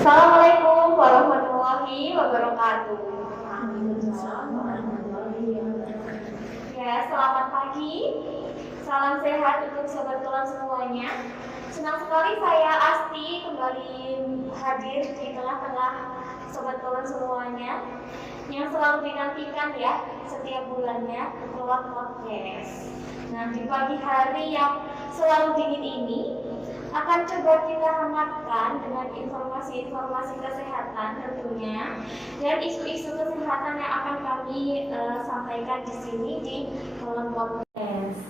Assalamualaikum warahmatullahi wabarakatuh. Ya, selamat pagi. Salam sehat untuk sobat Kolam semuanya. Senang sekali saya Asti kembali hadir di tengah-tengah sobat Kolam semuanya yang selalu dinantikan ya setiap bulannya Kolam Podcast. Nah, di pagi hari yang selalu dingin ini akan coba kita hangatkan dengan informasi-informasi kesehatan tentunya dan isu-isu kesehatan yang akan kami sampaikan di sini di Kolom Podcast.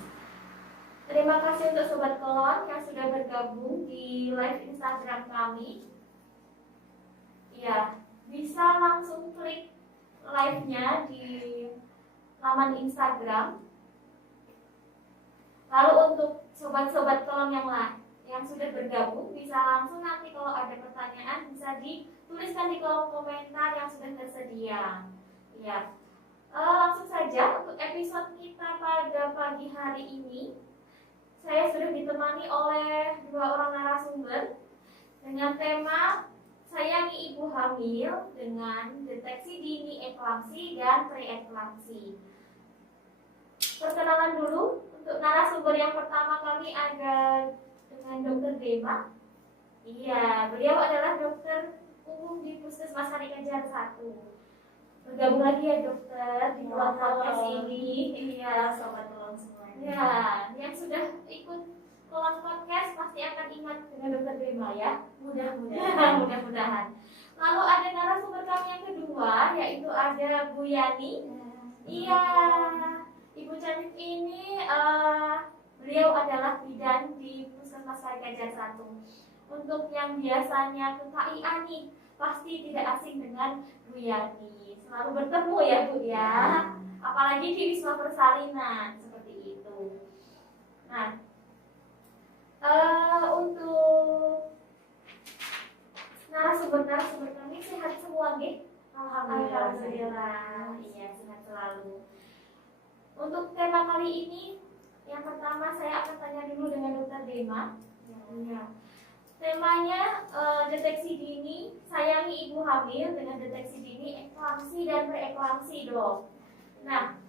Terima kasih untuk Sobat Kolom yang sudah bergabung di live Instagram kami. Ya, bisa langsung klik live-nya di laman Instagram. Lalu untuk sobat-sobat Kolom yang lain yang sudah bergabung bisa langsung nanti kalau ada pertanyaan bisa dituliskan di kolom komentar yang sudah tersedia. Ya, langsung saja untuk episode kita pada pagi hari ini saya sudah ditemani oleh dua orang narasumber dengan tema sayangi ibu hamil dengan deteksi dini eklamsi dan preeklamsi. Perkenalan dulu untuk narasumber yang pertama kami ada dengan Dr. Dema. Iya, beliau adalah dokter umum di Puskesmas Harikajar 1. Bergabung lagi ya dokter di Kolom Podcast ini. Iya, sobat Kolom semuanya. Ya, yang sudah ikut Kolom Podcast pasti akan ingat dengan dokter Dema ya. Mudah-mudahan. Lalu ada narasumber kami yang kedua yaitu ada Bu Yani. Iya, Ibu cantik ini beliau adalah bidan di Puskesmas Harikajar 1. Untuk yang biasanya ke KIA nih, pasti tidak asing dengan Bu Yani. Selalu bertemu ya Bu ya. Apalagi di Wisma Persalinan seperti itu. Nah, untuk narasumber kami sehat semua nggih? Alhamdulillah. Iya, sehat selalu. Untuk tema kali ini yang pertama saya akan tanya dulu dengan Dr. Dema. Ya. Temanya deteksi dini, sayangi ibu hamil dengan deteksi dini eklamsi dan preeklamsi dok. Nah,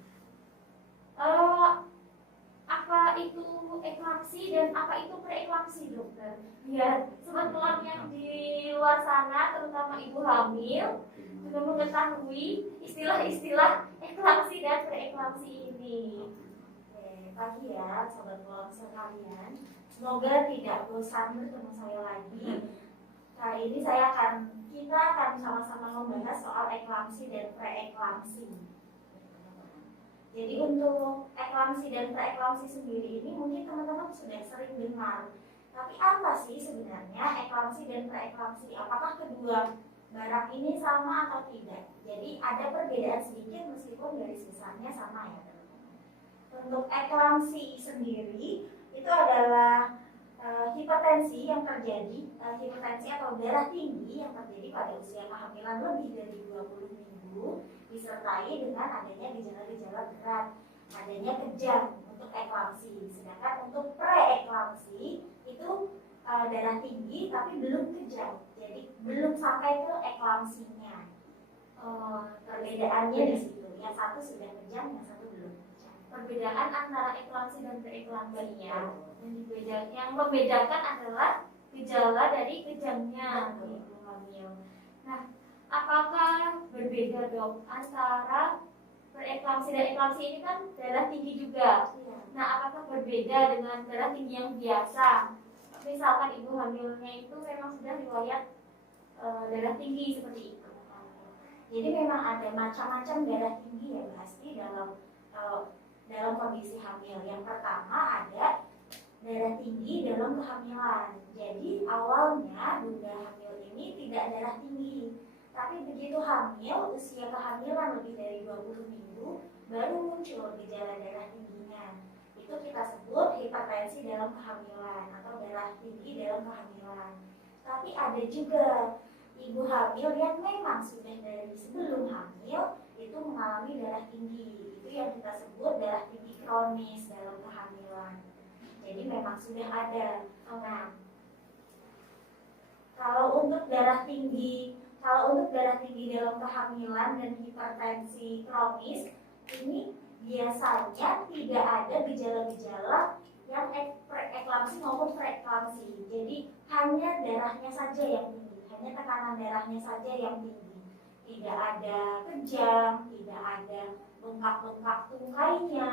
apa itu eklamsi dan apa itu preeklamsi dokter? Biar sobat Kolam yang di luar sana, terutama ibu hamil, juga mengetahui istilah-istilah eklamsi dan preeklamsi ini. Pagi ya sobat Kolam sekalian, semoga tidak bosan bertemu saya lagi. Kali ini kita akan sama-sama membahas soal eklamsi dan preeklamsi. Jadi untuk eklamsi dan preeklamsi sendiri ini mungkin teman-teman sudah sering dengar. Tapi apa sih sebenarnya eklamsi dan preeklamsi? Apakah kedua barang ini sama atau tidak? Jadi ada perbedaan sedikit meskipun garis besarnya sama ya. Untuk eklamsi sendiri itu adalah hipertensi yang terjadi, hipertensi atau darah tinggi yang terjadi pada usia kehamilan lebih dari 20 minggu disertai dengan adanya gejala-gejala berat, adanya kejang untuk eklamsi. Sedangkan untuk preeklamsi itu darah tinggi tapi belum kejang, jadi belum sampai ke eklamsinya. Perbedaannya di situ, yang satu sudah kejang, yang satu belum. Perbedaan antara eklamsi dan preeklamsi ya. Yang membedakan adalah gejala dari kejangnya ibu hamil. Nah, apakah berbeda dok antara preeklamsi dan eklamsi? Ini kan darah tinggi juga. Nah, apakah berbeda dengan darah tinggi yang biasa? Misalkan ibu hamilnya itu memang sudah riwayat darah tinggi seperti itu. Jadi memang ada macam-macam darah tinggi yang pasti dalam kondisi hamil. Yang pertama ada darah tinggi dalam kehamilan. Jadi awalnya bunda hamil ini tidak darah tinggi, tapi begitu hamil, usia kehamilan lebih dari 20 minggu baru muncul gejala darah tingginya. Itu kita sebut hipertensi dalam kehamilan atau darah tinggi dalam kehamilan. Tapi ada juga ibu hamil yang memang sudah dari sebelum hamil itu mengalami darah tinggi. Itu yang kita sebut darah tinggi kronis dalam kehamilan. jadi memang sudah ada. Nah, kalau untuk darah tinggi dalam kehamilan dan hipertensi kronis, ini biasanya tidak ada gejala-gejala yang preeklamsi maupun preeklamsi. Jadi hanya darahnya saja yang tinggi, hanya tekanan darahnya saja yang tinggi. Tidak ada kejang, tidak ada bengkak-bengkak tungkainya.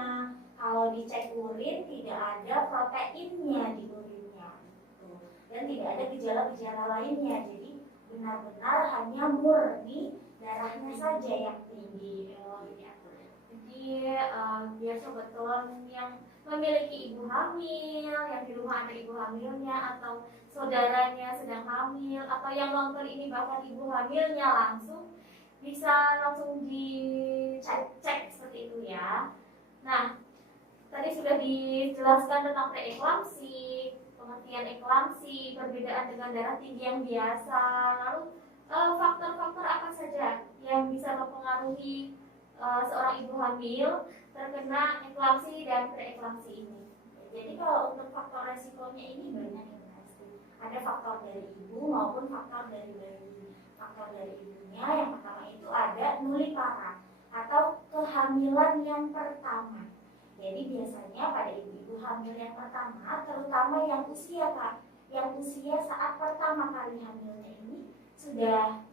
Kalau dicek urin tidak ada proteinnya di urinnya, dan tidak ada gejala-gejala lainnya. Jadi benar-benar hanya murni darahnya saja yang tinggi. Jadi biar sobat telon yang memiliki ibu hamil, yang di rumah ada ibu hamilnya atau saudaranya sedang hamil, atau yang nonton ini bahkan ibu hamilnya bisa langsung dicek seperti itu ya. Nah, tadi sudah dijelaskan tentang preeklamsi, pengertian eklamsi, perbedaan dengan darah tinggi yang biasa. Lalu faktor-faktor apa saja yang bisa mempengaruhi seorang ibu hamil terkena eklamsi dan preeklamsi ini? Jadi kalau untuk faktor resikonya ini banyak yang pasti. Ada faktor dari ibu maupun faktor dari bayi. Faktor dari ibunya yang pertama itu ada nullipara atau kehamilan yang pertama. Jadi biasanya pada ibu-ibu hamil yang pertama, terutama yang usia saat pertama kali hamilnya ini sudah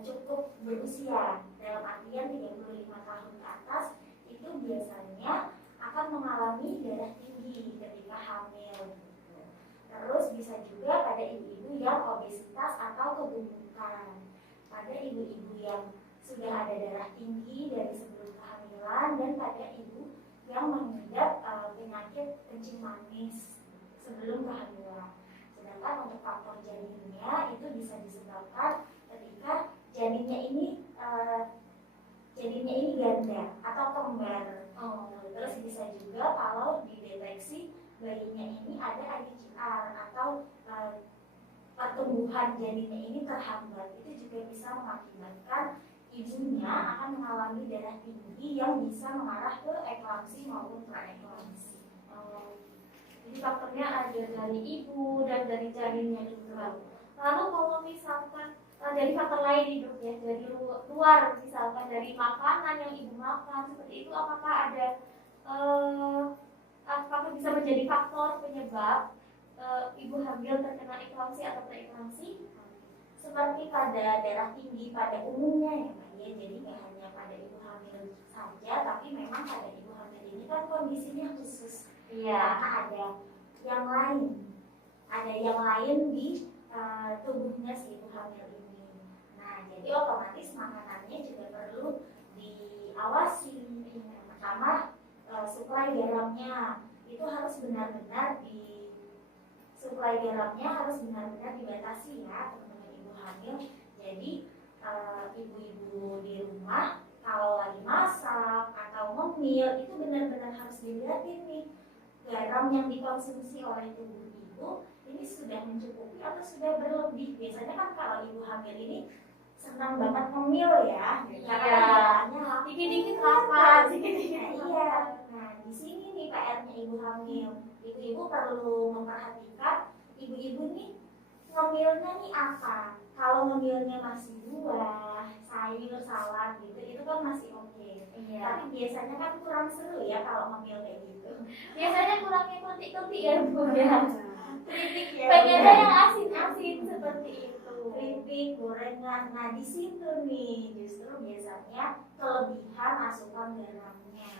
cukup berusia, dalam artian 35 tahun ke atas, itu biasanya akan mengalami darah tinggi ketika hamil. Terus bisa juga pada ibu-ibu yang obesitas atau kegemukan, pada ibu-ibu yang sudah ada darah tinggi dari sebelum kehamilan, dan pada ibu yang mengidap penyakit kencing manis sebelum kehamilan. Sedangkan untuk faktor janinnya itu bisa disebabkan ketika janinnya ini ganda atau kembar. Terus bisa juga kalau dideteksi bayinya ini ada IGR atau pertumbuhan janinnya ini terhambat, itu juga bisa mengakibatkan ibunya akan mengalami darah tinggi yang bisa mengarah ke eklamsi maupun preeklamsi. Jadi faktornya ada dari ibu dan dari janinnya juga. Lalu kalau misalkan dari faktor lain hidup ya, dari luar, misalkan dari makanan yang ibu makan seperti itu, apakah ada apakah bisa menjadi faktor penyebab ibu hamil terkena eklamsi atau preeklamsi? Seperti pada darah tinggi pada umumnya ya Mbak ya, jadi nggak hanya pada ibu hamil saja, tapi memang pada ibu hamil ini kan kondisinya khusus. Karena ada yang lain di tubuhnya si ibu hamil ini. Nah, jadi otomatis makanannya juga perlu diawasi. Yang pertama, suplai garamnya itu harus benar-benar dibatasi ya teman-teman ibu hamil. Jadi ibu-ibu di rumah kalau lagi masak atau ngemil itu benar-benar harus dilihatin nih garam yang dikonsumsi oleh tubuh ibu ini sudah mencukupi atau sudah berlebih. Biasanya kan kalau ibu hamil ini senang banget ngemil ya, karena dikit-dikit lapar, iya. Nah, di sini nih PR-nya ibu hamil. Ibu-ibu perlu memperhatikan ibu-ibu nih ngemilnya nih apa. Kalau ngemilnya masih buah, sayur, salad gitu, itu kan masih oke. Tapi biasanya kan kurang seru ya kalau ngemil kayak gitu. Biasanya kurangnya ketik-ketik ya Bu ya. Keripik ya. Pengennya yang asin-asin seperti itu. Keripik, gorengan. Nah di situ nih justru biasanya kelebihan asupan garamnya.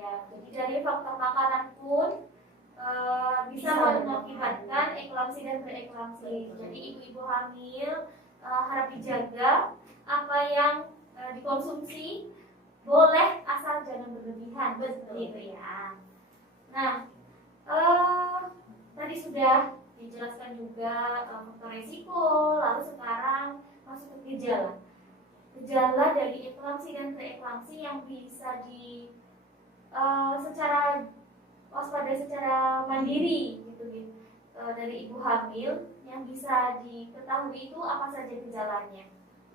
Jadi dari faktor makanan pun bisa mengakibatkan eklamsi dan preeklamsi. Jadi ibu-ibu hamil harap dijaga apa yang dikonsumsi, boleh asal jangan berlebihan, betul itu ya. Nah, tadi sudah dijelaskan juga faktor resiko, lalu sekarang masuk ke gejala. Gejala dari eklamsi dan preeklamsi yang bisa secara waspada secara mandiri gitu dari ibu hamil yang bisa diketahui itu apa saja gejalanya.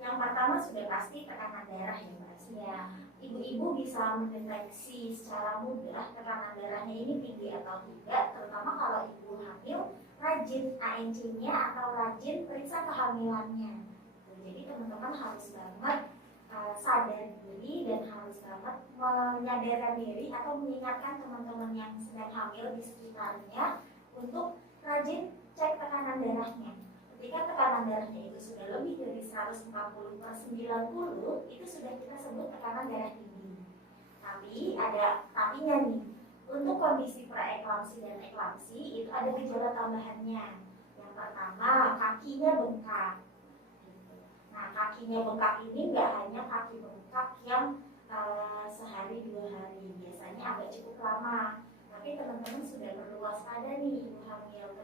Yang pertama sudah pasti tekanan darah ya Mbak. Ya, ibu-ibu bisa mendeteksi secara mudah tekanan darahnya ini tinggi atau tidak, terutama kalau ibu hamil rajin ANC-nya atau rajin periksa kehamilannya. Jadi teman-teman harus banget sadar diri dan harus banget menyadarkan diri atau mengingatkan teman-teman yang sedang hamil di sekitarnya untuk rajin cek tekanan darahnya. Ketika tekanan darahnya itu sudah lebih dari 140/90, itu sudah kita sebut tekanan darah tinggi. Tapi ada tapinya nih. Untuk kondisi preeklamsi dan eklamsi itu ada gejala tambahannya. Yang pertama, kakinya bengkak. Nah, kakinya bengkak ini nggak hanya kaki bengkak yang sehari 2 hari, biasanya agak cukup lama. Tapi teman-teman sudah perlu waspada nih ibu hamil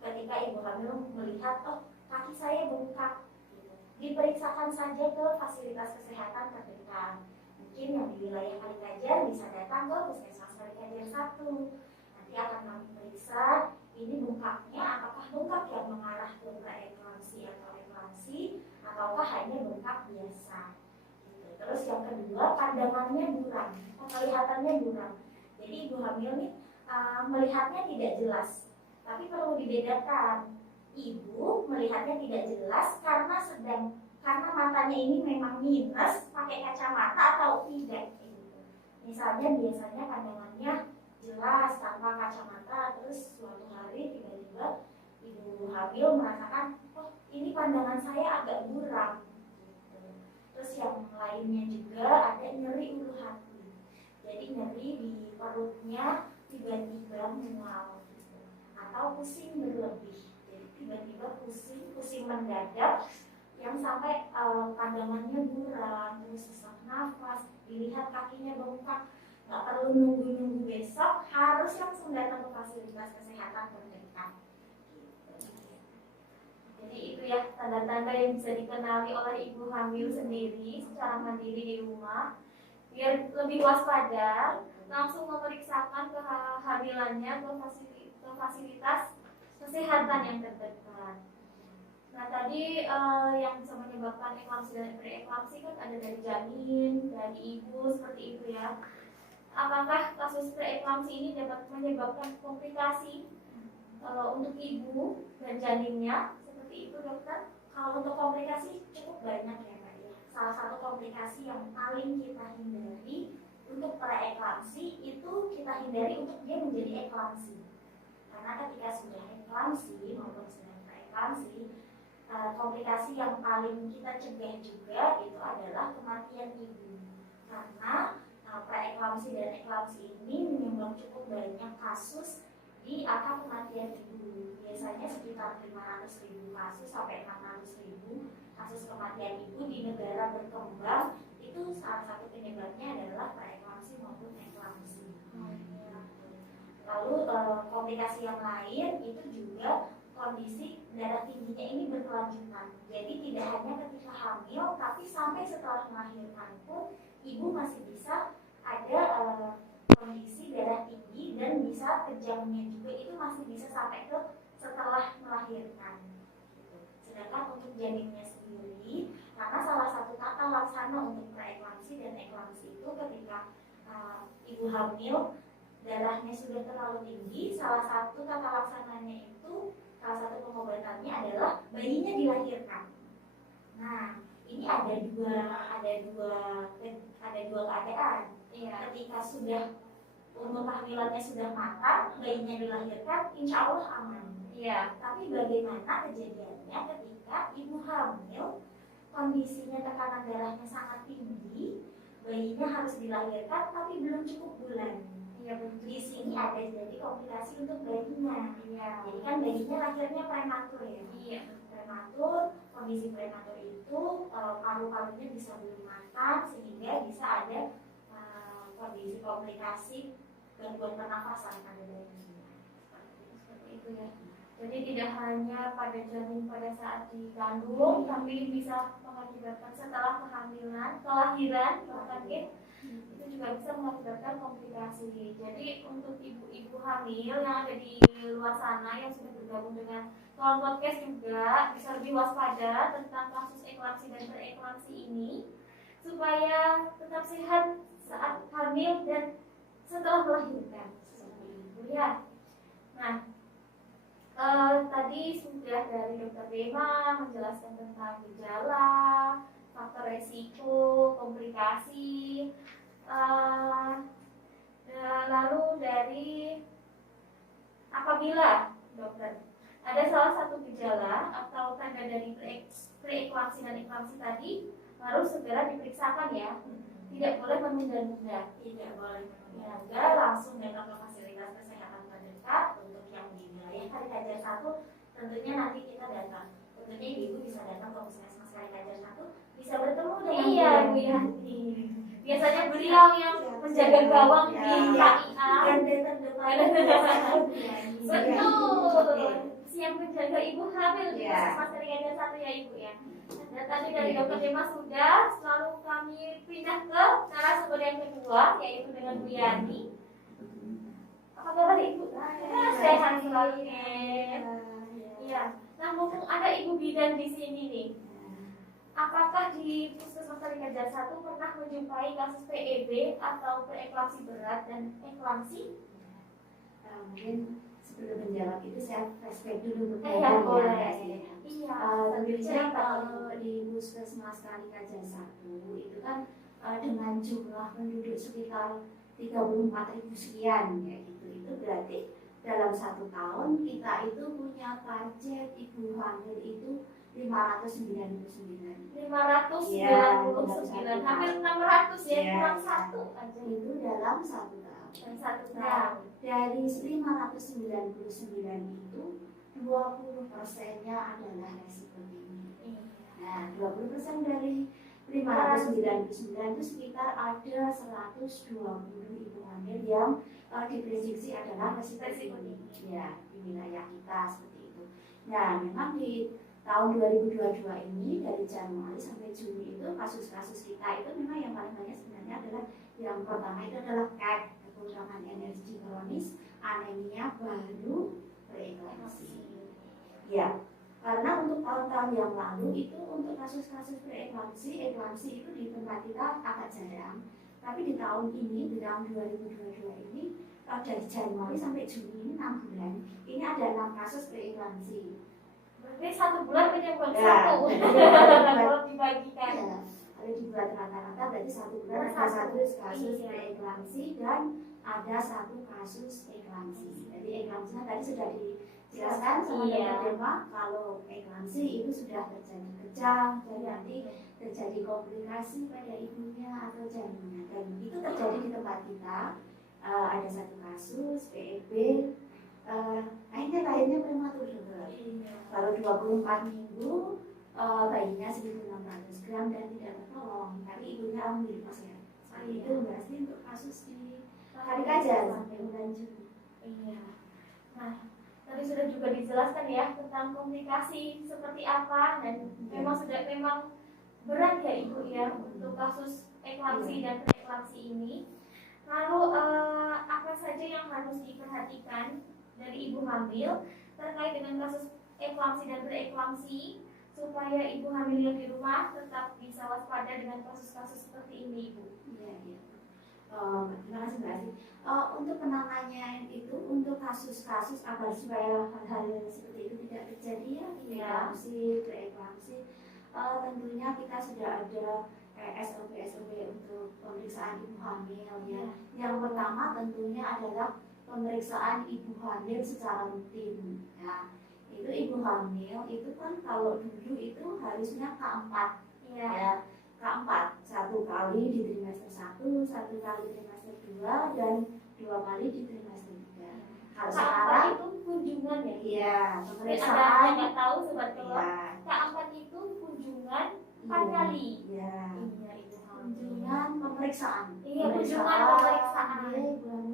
ketika ibu hamil melihat kaki saya bengkak, gitu. Diperiksakan saja ke fasilitas kesehatan terdekat. Mungkin yang di wilayah Kalikajar bisa datang ke Puskesmas Kalikajar 1. Nanti akan kami periksa ini bengkaknya apakah bengkak yang mengarah ke preeklamsi atau eklamsi ataukah hanya bengkak biasa. Gitu. Terus yang kedua, pandangannya buram, penglihatannya buram. Jadi ibu hamil nih melihatnya tidak jelas. Tapi perlu dibedakan, ibu melihatnya tidak jelas karena matanya ini memang minus, pakai kacamata atau tidak. Misalnya biasanya pandangannya jelas tanpa kacamata, terus suatu hari tiba-tiba ibu hamil merasakan, ini pandangan saya agak buram. Terus yang lainnya juga ada nyeri ulu hati. Jadi nyeri di perutnya tiba-tiba mual atau pusing berlebih. Jadi tiba-tiba pusing mendadak yang sampai pandangannya buram, terus sesak nafas, dilihat kakinya bengkak. Nggak perlu nunggu besok, harus langsung datang ke fasilitas kesehatan terdekat. Jadi itu ya tanda-tanda yang bisa dikenali oleh ibu hamil sendiri secara mandiri di rumah. Biar lebih waspada, langsung memeriksakan kehamilannya ke fasilitas kesehatan yang terdekat. Nah tadi yang bisa menyebabkan eklamsi dan preeklamsi kan ada dari janin, dari ibu, seperti itu ya. Apakah kasus preeklamsi ini dapat menyebabkan komplikasi untuk ibu dan janinnya? Seperti itu dokter. Kalau untuk komplikasi cukup banyak ya Kak ya. Salah satu komplikasi yang paling kita hindari untuk preeklamsi itu kita hindari untuk dia menjadi eklamsi. Karena ketika sudah eklamsi maupun sudah preeklamsi, komplikasi yang paling kita cegah juga itu adalah kematian ibu. Karena preeklamsi dan eklamsi ini menyumbang cukup banyak kasus di angka kematian ibu. Biasanya sekitar 500.000 kasus sampai 600.000 kasus kematian ibu di negara berkembang. Itu salah satu penyebabnya adalah preeklamsi maupun eklamsi. Lalu komplikasi yang lain itu juga kondisi darah tingginya ini berkelanjutan. Jadi tidak hanya ketika hamil, tapi sampai setelah melahirkan pun ibu masih bisa ada kondisi darah tinggi dan bisa kejangnya juga itu masih bisa sampai ke setelah melahirkan. Sedangkan untuk janinnya sendiri, karena salah satu tata laksana untuk preeklamsi dan eklamsi itu ketika ibu hamil darahnya sudah terlalu tinggi, salah satu tata laksananya itu, salah satu pengobatannya adalah bayinya dilahirkan. Nah, ini ada dua keadaan. Ya, ketika sudah umur kehamilannya sudah matang, bayinya dilahirkan, insya Allah aman. Ya, tapi bagaimana kejadiannya ketika ibu hamil, kondisinya tekanan darahnya sangat tinggi, bayinya harus dilahirkan, tapi belum cukup bulan. Ya, di sini ada jadi komplikasi untuk bayinya. Ya. Jadi kan bayinya lahirnya prematur ya. Iya. Prematur, kondisi prematur itu paru-parunya bisa belum matang sehingga bisa ada kondisi komplikasi gangguan pernafasan pada bayinya. Seperti itu ya. Jadi tidak hanya pada janin pada saat dikandung, tapi bisa mengakibatkan setelah kehamilan, kelahiran, bahkan itu juga bisa mengakibatkan komplikasi. Jadi untuk ibu-ibu hamil yang ada di luar sana yang sudah bergabung dengan kawan podcast juga bisa lebih waspada tentang kasus eklamsi dan preeklamsi ini supaya tetap sehat saat hamil dan setelah melahirkan. Ya. Nah, tadi sudah dari Dokter Bema menjelaskan tentang gejala, faktor resiko, komplikasi. Lalu dari apabila dokter ada salah satu gejala atau tanda dari preeklamsi dan eklamsi tadi harus segera diperiksakan ya, tidak boleh menunda-nunda. Tidak boleh menunda, langsung datang ke fasilitas kesehatan terdekat. Untuk yang di wilayah Kalikajar 1 tentunya nanti kita datang, tentunya ibu bisa datang ke puskesmas Kalikajar 1 bisa bertemu dengan Bu Yanti. Biasanya beliau yang menjaga gawang di KIA dan terdepan. Betul. Siap menjaga ibu hamil di puskesmas Kalikajar 1 ya ibu ya. Dan tadi dari Dokter Dema sudah, selalu kami pindah ke narasumber yang kedua yaitu dengan Bu Yani. Apa kabar ibu? Sehat selalu. Iya. Nah mumpung ada ibu bidan di sini nih, apakah di puskesmas Kalikajar 1 pernah menjumpai kasus PEB atau preeklamsi berat dan eklamsi? Mungkin sebelum menjawab itu saya flashback dulu untuk boleh. Iya. Tentunya kalau di puskesmas Kalikajar 1 itu kan dengan jumlah penduduk sekitar 34.000 sekian kayak gitu. Itu berarti dalam 1 tahun kita itu punya target ibu hamil itu 599. 599, hampir 600 ya, kurang satu aja itu dalam 1 tahun. Dan 1 tahun. Nah, dari 599 itu 20%-nya adalah resiko tinggi. Nah, 20% dari 599 itu sekitar ada 120 ibu hamil yang diprediksi adalah resiko tinggi ya, di wilayah kita seperti itu. Nah, memang di tahun 2022 ini dari Januari sampai Juni itu kasus-kasus kita itu memang yang paling banyak sebenarnya adalah yang pertama itu adalah CAG, kekurangan energi kronis, anemia, baru preeklamsi. Ya, karena untuk tahun-tahun yang lalu itu untuk kasus-kasus preeklamsi, eklamsi itu di tempat kita agak jarang. Tapi di tahun ini, di tahun 2022 ini, dari Januari sampai Juni ini 6 bulan, ini ada 6 kasus preeklamsi. Berarti 1 bulan penyebab satu. Kalau dibagikan. Ya, kalau dibuat rata-rata berarti 1 bulan ada 1 kasus preeklamsi dan ada 1 kasus eklamsi. Jadi eklamsinya tadi sudah dijelaskan sama Dokter Dema, kalau eklamsi itu sudah terjadi kejang dan nanti terjadi komplikasi pada ibunya atau janinnya, dan itu terjadi di tempat kita. Ada 1 kasus PEB, akhirnya lahirnya prematur juga. Kalau 24 minggu bayinya 1.600 gram dan tidak tertolong, tapi ibunya alhamdulillah sehat. Itu berarti untuk kasus di Kalikajar sampai bulan Juni. Iya. Nah, tadi sudah juga dijelaskan ya tentang komplikasi seperti apa, dan memang berat ya ibu ya untuk kasus eklamsi dan preeklamsi ini. Lalu apa saja yang harus diperhatikan dari ibu hamil terkait dengan kasus eklamsi dan preeklamsi supaya ibu hamil yang di rumah tetap bisa waspada dengan kasus-kasus seperti ini ibu? Iya. Terima kasih Mbak Asri. Untuk penanganannya itu untuk kasus-kasus agar supaya hal-hal seperti itu tidak terjadi ya, eklamsi, preeklamsi, tentunya kita sudah ada SOP untuk pemeriksaan ibu hamil ya. Yang pertama tentunya adalah pemeriksaan ibu hamil secara rutin ya. Itu ibu hamil itu kan kalau dulu itu harusnya K4 ya. K4, 1 kali di trimester 1, 1 kali di trimester 2, dan 2 kali di trimester 3. Kalau sekarang itu kunjungan ya? Iya, pemeriksaan. Ada nggak tahu sobat keluar? K4 itu kunjungan 4 kali. Iya. Itu kunjungan pemeriksaan. Iya, kunjungan pemeriksaan.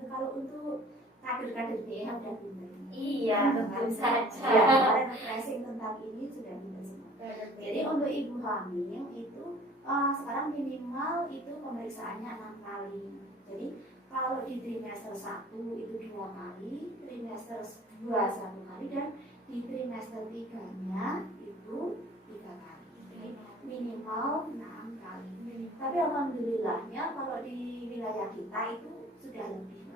Kalau untuk kader-kader DH dan pinter. Iya, tentu saja. Ya, tracing tentang ini sudah pinter semua. Jadi untuk ibu hamil itu sekarang minimal itu pemeriksaannya 6 kali. Jadi kalau di trimester 1 itu 2 kali, trimester 2 1 kali, dan di trimester 3-nya itu 3 kali. Jadi minimal 6 kali. Tapi alhamdulillahnya kalau di wilayah kita itu sudah lebih.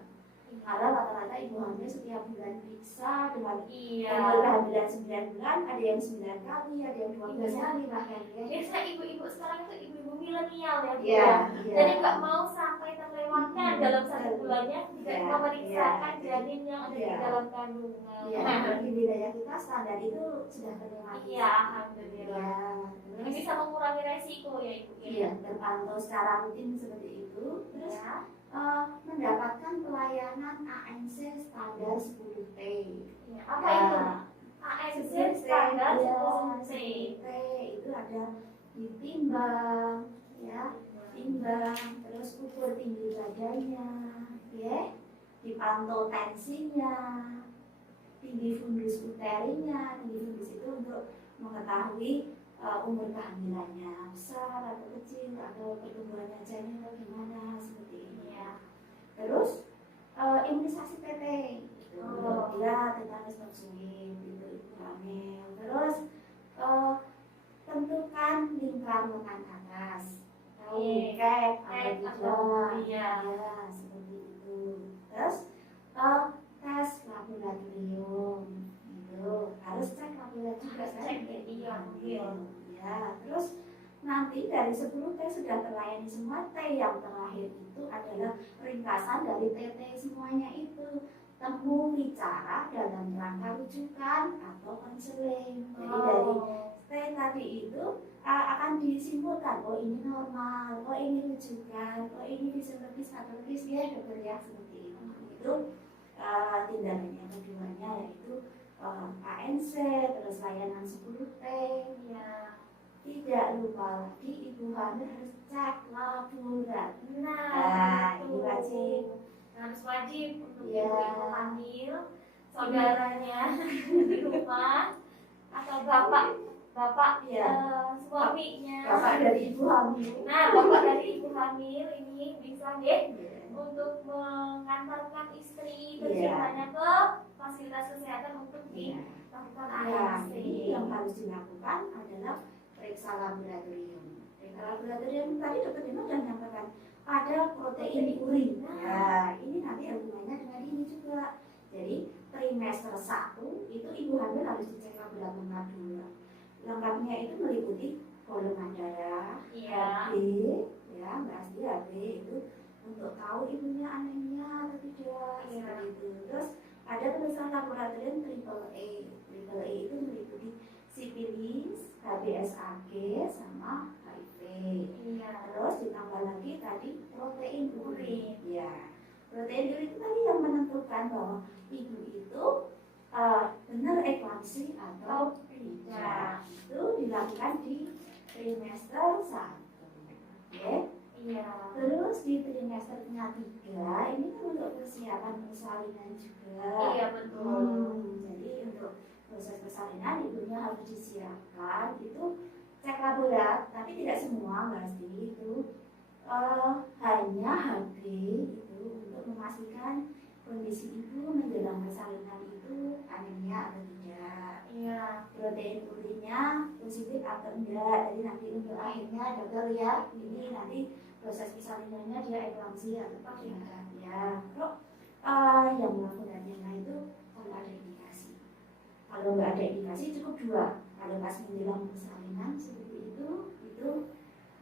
Karena rata-rata ibu hamil setiap bulan periksa dengan umur kehamilan 9 bulan, ada yang 9 kali, ada yang 12 kali bahkan ya. Biasa ibu-ibu sekarang itu ibu-ibu milenial ya, Iya. Jadi nggak mau sampai terlewatkan dalam 1 bulannya tidak memeriksakan janin yang ada di dalam kandungan. Iya, di wilayah kita standar itu sudah terlewati. Iya, alhamdulillah. Ini bisa mengurangi resiko ya ibu. Iya, terpantau secara rutin seperti itu. Terus mendapatkan pelayanan ANC standar 10T. Ya, apa itu? ANC standar 10T. Itu ada ditimbang, ya, timbang, terus ukur tinggi badannya, ya, dipantau tensinya, tinggi fundus uterinya. Tinggi fundus itu untuk mengetahui umur kehamilannya besar atau kecil, atau pertumbuhannya janin atau gimana, seperti ini ya. Terus imunisasi TT gitu. Ya, tetanus toksik itu ibu hamil. Terus tentukan lingkar lengan atas, kek atau ya, seperti itu. Terus tes laboratorium itu harus cek laboratorium juga kan? Ya, terus nanti dari 10 T sudah terlayani semua. T yang terakhir itu adalah ringkasan dari TT semuanya itu. Temu bicara dalam rangka rujukan atau konseling. Jadi dari T tadi itu akan disimpulkan, oh ini normal, oh ini rujukan, oh ini fisiologis, patologis, ya dokter ya, seperti itu. Itu tindakan yang keduanya yaitu ANC, terus layanan 10T ya. Tidak lupa lagi ibu hamil harus cek laboratorium. Nah, ini wajib. Harus wajib untuk ibu hamil, saudaranya di rumah atau bapak suaminya. Bapak dari ibu hamil. Nah, bapak dari ibu hamil ini bisa deh untuk mengantarkan istri terjemahnya ke fasilitas kesehatan untuk dilakukan ANC. Yang harus dilakukan adalah periksa laboratorium. Periksa laboratorium tadi dokter Dino sudah menyampaikan ada protein urin. Ya, ini nanti hubungannya dengan ini juga. Jadi trimester 1 itu ibu hamil harus dicek laboratorium dulu. Lengkapnya itu meliputi golongan darah, HB, ya, pasti HB itu untuk tahu ibunya anemia atau tidak, seperti itu. Terus ada pemeriksaan laboratorium triple A. Triple A itu meliputi sipilis, HBsAg, sama HIV. Terus ditambah lagi tadi protein urin. Ya, protein urin itu tadi yang menentukan bahwa ibu itu benar eklamsi atau tidak. Itu dilakukan di trimester 1. Okay? Terus di trimester 3 ini kan untuk persiapan persalinan juga. Iya, betul. Jadi untuk proses persalinan ibunya harus disiapkan itu cek laboratorium, tapi tidak semua pasti itu hanya HB itu untuk memastikan kondisi ibu menjelang persalinan itu anemia atau tidak. Iya. Protein urinnya positif atau enggak. Jadi nanti untuk akhirnya dokter ya ini nanti proses persalinannya dia eklamsi atau tidak. Ya. Kalau yang melakukan yang lain itu kalau ada indikasi. Kalau nggak ada indikasi cukup 2. Kalau pas menjelang persalinan seperti itu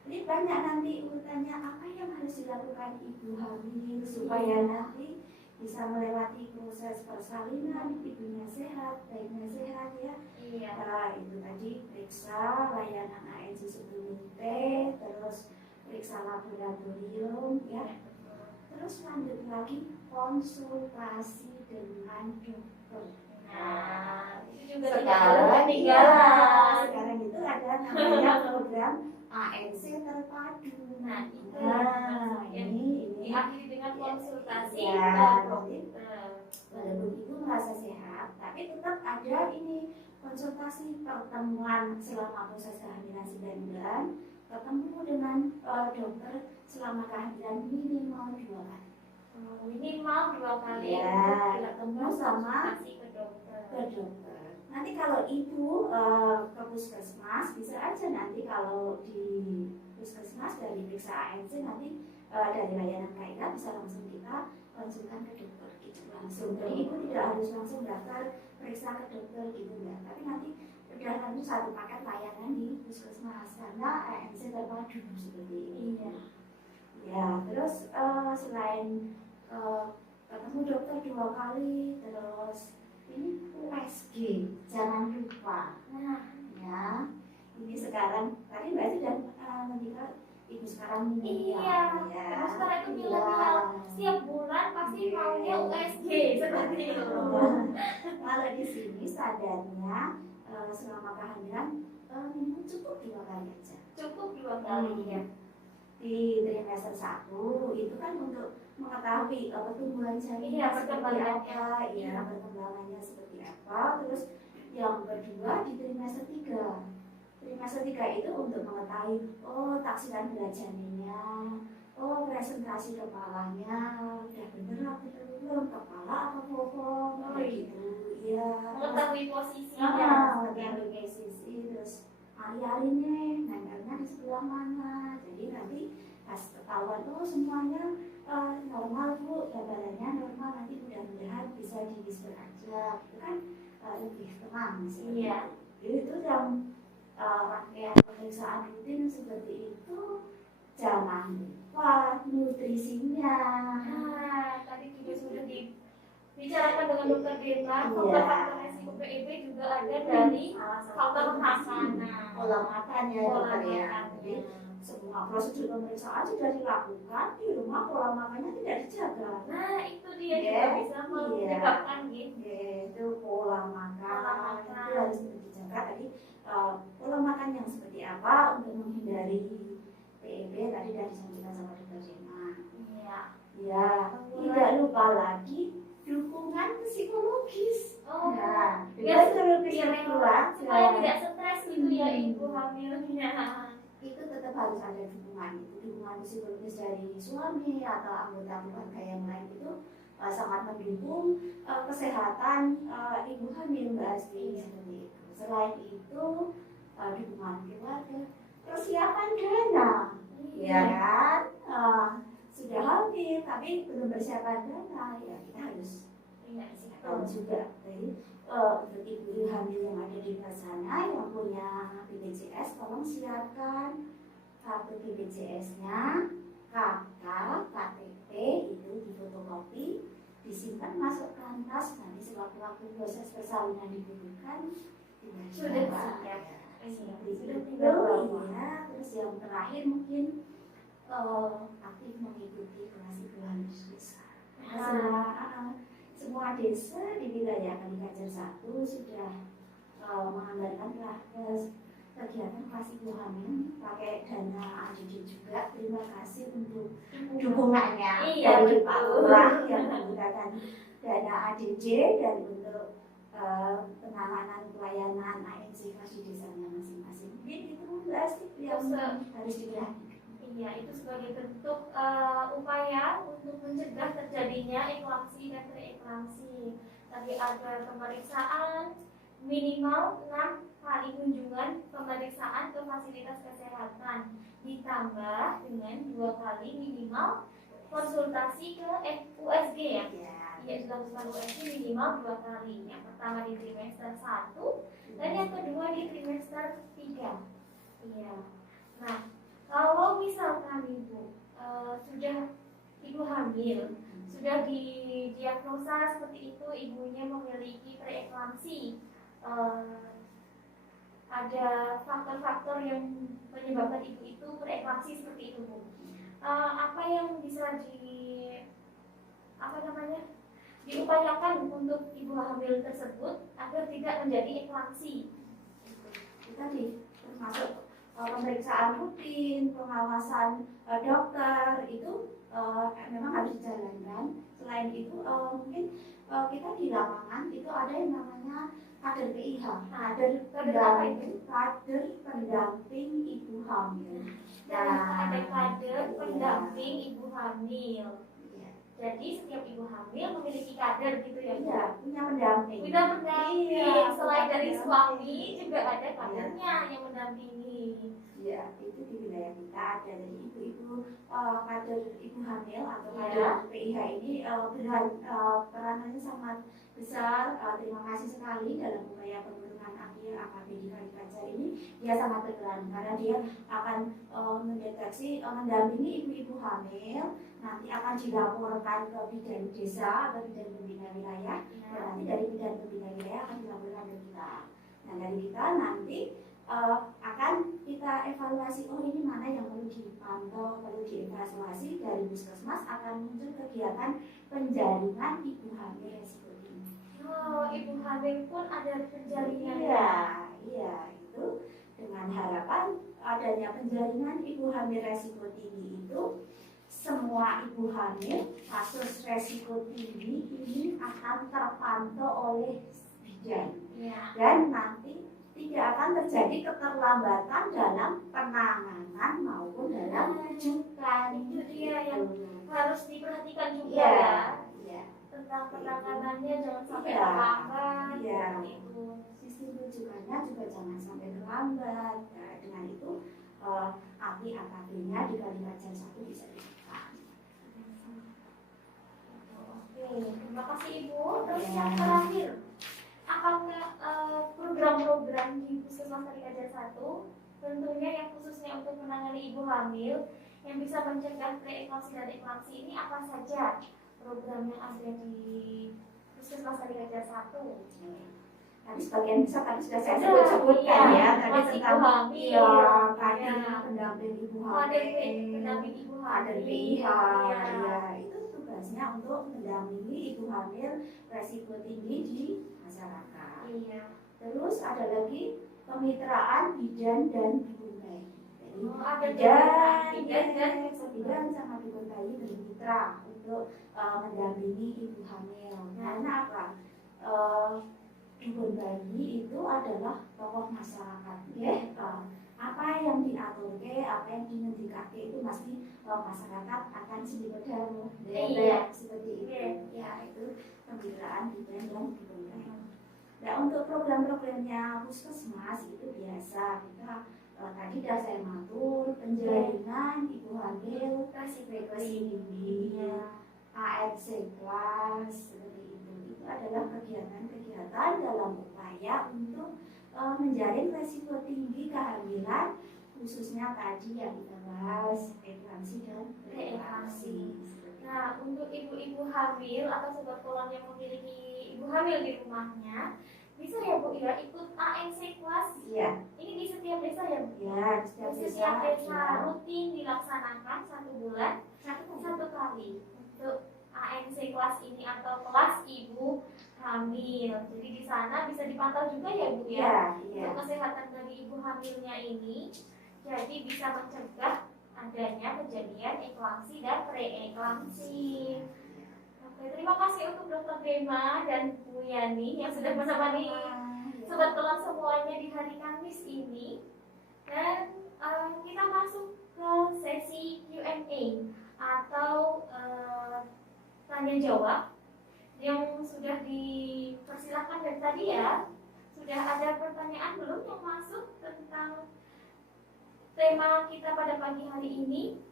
ini banyak nanti urutannya apa yang harus dilakukan ibu hamil supaya nanti bisa melewati proses persalinan, ibunya sehat, bayinya sehat ya. Iya. Itu tadi periksa layanan ANC 10T, terus periksa laboratorium ya. Terus lanjut lagi konsultasi dengan dokter. Nah, itu juga sekarang itu ada namanya program ANC terpadu. Nah, ini diakhiri dengan konsultasi ya, dokter. Walaupun ibu merasa sehat, tapi tetap ada ini konsultasi pertemuan selama proses kehamilan 9 bulan ketemu dengan dokter selama kehamilan minimal 2 kali. Minimal 2 kali Ya, untuk ketemu sama konsultasi ke dokter. Nanti kalau ibu ke puskesmas bisa aja nanti kalau di puskesmas dari periksa ANC nanti dari layanan KIK bisa langsung kita konsultan ke dokter gitu langsung. Jadi ibu tidak harus langsung daftar periksa ke dokter gitu ya. Tapi nanti udah langsung satu paket layanan di puskesmas karena ANC terpadu seperti ini. Ya, terus selain ketemu dokter 2 kali, terus ini USG, jangan lupa. Nah, Ya, ini sekarang tadi Mbak sudah meninggal, ibu sekarang milenial. iya, Ya, ibu sekarang itu iya. milenial. Setiap bulan pasti maunya USG seperti itu. Kalau di sini standarnya selama kehamilan minum cukup 2 kali aja. Cukup 2 kali ya. Di trimester 1 itu kan untuk mengetahui pertumbuhan janinnya seperti apa, ya perkembangannya seperti apa. Terus yang kedua di trimester 3. Trimester 3 itu untuk mengetahui taksiran berat janinnya, presentasi kepalanya udah bener apa belum, kepala apa bokong, gitu ya. Mengetahui posisinya. Mengetahui posisi, terus hari-harinya nempelnya di sebelah mana. Jadi nanti pas ketahuan semuanya normal bu, gambarannya normal, nanti mudah-mudahan bisa di whisper aja, itu kan lebih tenang sih. Iya. Itu yang rangkaian pemeriksaan rutin seperti itu. Jangan lupa nutrisinya. Nah, tadi juga sudah dibicarakan dengan dokter Deta. Faktor-faktor resiko PEP juga ada dari faktor makanan, pola makan ya dokter ya. Jadi makannya. semua prosedur pemeriksaan sudah dilakukan, di rumah pola makannya tidak dijaga. Nah, itu dia juga bisa menyebabkan gitu. Itu pola makan itu harus dijaga. Tadi pola makan yang seperti apa untuk menghindari PEP tadi sudah disampaikan sama dokter Jema. Iya. Ya, tidak lupa lagi dukungan psikologis. Nah, biar supaya tidak stres gitu ya ibu hamilnya. Itu tetap harus ada dukungan. Dukungan psikologis dari suami atau anggota keluarga yang lain itu sangat mendukung kesehatan ibu hamil Mbak Asti seperti itu. Selain itu dukungan keluarga, persiapan dana, ya kan? Sudah hamil tapi belum persiapan dana, ya kita harus siapkan juga. Jadi untuk ibu hamil yang ada di luar sana yang punya BPJS, tolong siapkan kartu BPJS-nya, KK, KTP itu difotokopi, disimpan masuk kantas, nanti sewaktu-waktu proses persalinan dibutuhkan sudah siap. Terus yang terakhir mungkin aktif mengikuti kelas ibu hamil besar. Semua desa di wilayah Kalikajar 1 sudah menganggarkan kegiatan kelas ibu hamil pakai dana ADD juga. Terima kasih untuk dukungannya dari Pak Lurah yang menggunakan dana ADD dan untuk penanganan pelayanan ANC di desanya masing-masing. Mungkin itu plastik yang harus diperhatikan. Iya, itu sebagai bentuk upaya untuk mencegah terjadinya eklampsi dan preeklampsi. Tadi ada pemeriksaan minimal 6 kali kunjungan pemeriksaan ke fasilitas kesehatan, ditambah dengan 2 kali minimal konsultasi ke USG ya. Iya, dilakukan USG minimal 2 kali. Yang pertama di trimester 1 dan yang kedua di trimester 3. Iya. Nah, kalau misalkan ibu sudah ibu hamil, sudah didiagnosa seperti itu, ibunya memiliki preeklampsi, ada faktor-faktor yang menyebabkan ibu itu preeklampsi seperti itu bu. Apa yang bisa diupayakan untuk ibu hamil tersebut agar tidak menjadi eklampsi? Tadi termasuk pemeriksaan rutin, pengawasan dokter itu memang harus dijalankan. Selain itu mungkin kita di lapangan itu ada yang namanya kader PIH, kader pendamping ibu hamil. Nah, ada kader pendamping ibu hamil. Jadi setiap ibu hamil memiliki kader gitu ya? Iya, punya pendamping. Punya pendamping. Iya, selain dari suami juga ada kadernya yang mendampingi. Iya, itu di wilayah kita ada dari ibu-ibu kader ibu hamil atau kader PIH ini peranannya sangat besar. Terima kasih sekali dalam upaya penurunan AKB di Kalikajar ini. Dia sangat berperan karena dia akan mendeteksi, mendampingi ibu-ibu hamil. Nanti akan dilaporkan ke bidan desa atau bidan pembina wilayah. Dan nanti dari bidan pembina wilayah akan dilaporkan ke kita. Nah, dari kita nanti akan kita evaluasi, oh ini mana yang perlu dipantau, perlu dievaluasi. Dari puskesmas akan muncul kegiatan penjaringan ibu hamil resiko tinggi. Oh, ibu hamil pun ada penjaringan. Iya, itu dengan harapan adanya penjaringan ibu hamil resiko tinggi itu semua ibu hamil kasus resiko tinggi ini akan terpantau oleh bidan. Dan nanti tidak akan terjadi keterlambatan dalam penanganan maupun dalam rujukan. Itu dia yang harus diperhatikan juga ya. Tentang penanganannya jangan sampai terlambat. Itu sistem rujukannya juga jangan sampai terlambat. Nah, dengan itu AKB-nya di Kalikajar 1 bisa ditekan. Oke, terima kasih Ibu. Terus yang terakhir, apakah program-program di Puskesmas Kalikajar 1 tentunya yang khususnya untuk menangani ibu hamil yang bisa mencegah preeklampsi dan eklampsi ini apa saja program yang ada di Puskesmas Kalikajar 1? Tadi sebagian besar tadi sudah saya sebutkan ya, tadi tentang kader pendamping ibu hamil, kader PIH, itu tugasnya untuk mendampingi ibu hamil resiko tinggi di masyarakat. Terus ada lagi kemitraan bidan dan ibu bayi. Jadi bidan sama ibu bayi bermitra untuk mendampingi ibu hamil. Karena apa? Ibu bayi itu adalah tokoh masyarakat. Apa yang diatur, apa yang dingendikake itu pasti masyarakat akan sedikit daru. Seperti itu. Ya, itu pembicaraan bidan dan ibu bayi. Nah, untuk program-programnya puskesmas itu biasa kita tadi sudah saya matur penjaringan ibu hamil, resiko tinggi, ANC kelas seperti itu. Itu adalah kegiatan-kegiatan dalam upaya untuk menjaring resiko tinggi kehamilan, khususnya tadi yang kita bahas eklampsi dan preeklampsi. Nah, untuk ibu-ibu hamil atau sobat kolon yang memiliki ibu hamil di rumahnya, bisa ya Bu ya ikut ANC kelas? Iya. Ini di setiap desa ya Bu? Ya, di setiap desa rutin dilaksanakan 1 bulan satu kali untuk ANC kelas ini atau kelas ibu hamil. Jadi di sana bisa dipantau juga ya Bu ya? Untuk kesehatan dari ibu hamilnya ini, jadi bisa mencegah adanya kejadian eklampsi dan preeklampsi. Oke, terima kasih untuk Dr. Dema dan Bu Yani yang sudah menemani sobat kolon semuanya di hari Kamis ini. Dan kita masuk ke sesi Q&A atau tanya jawab yang sudah dipersilakan dari tadi ya. Sudah ada pertanyaan belum yang masuk tentang tema kita pada pagi hari ini?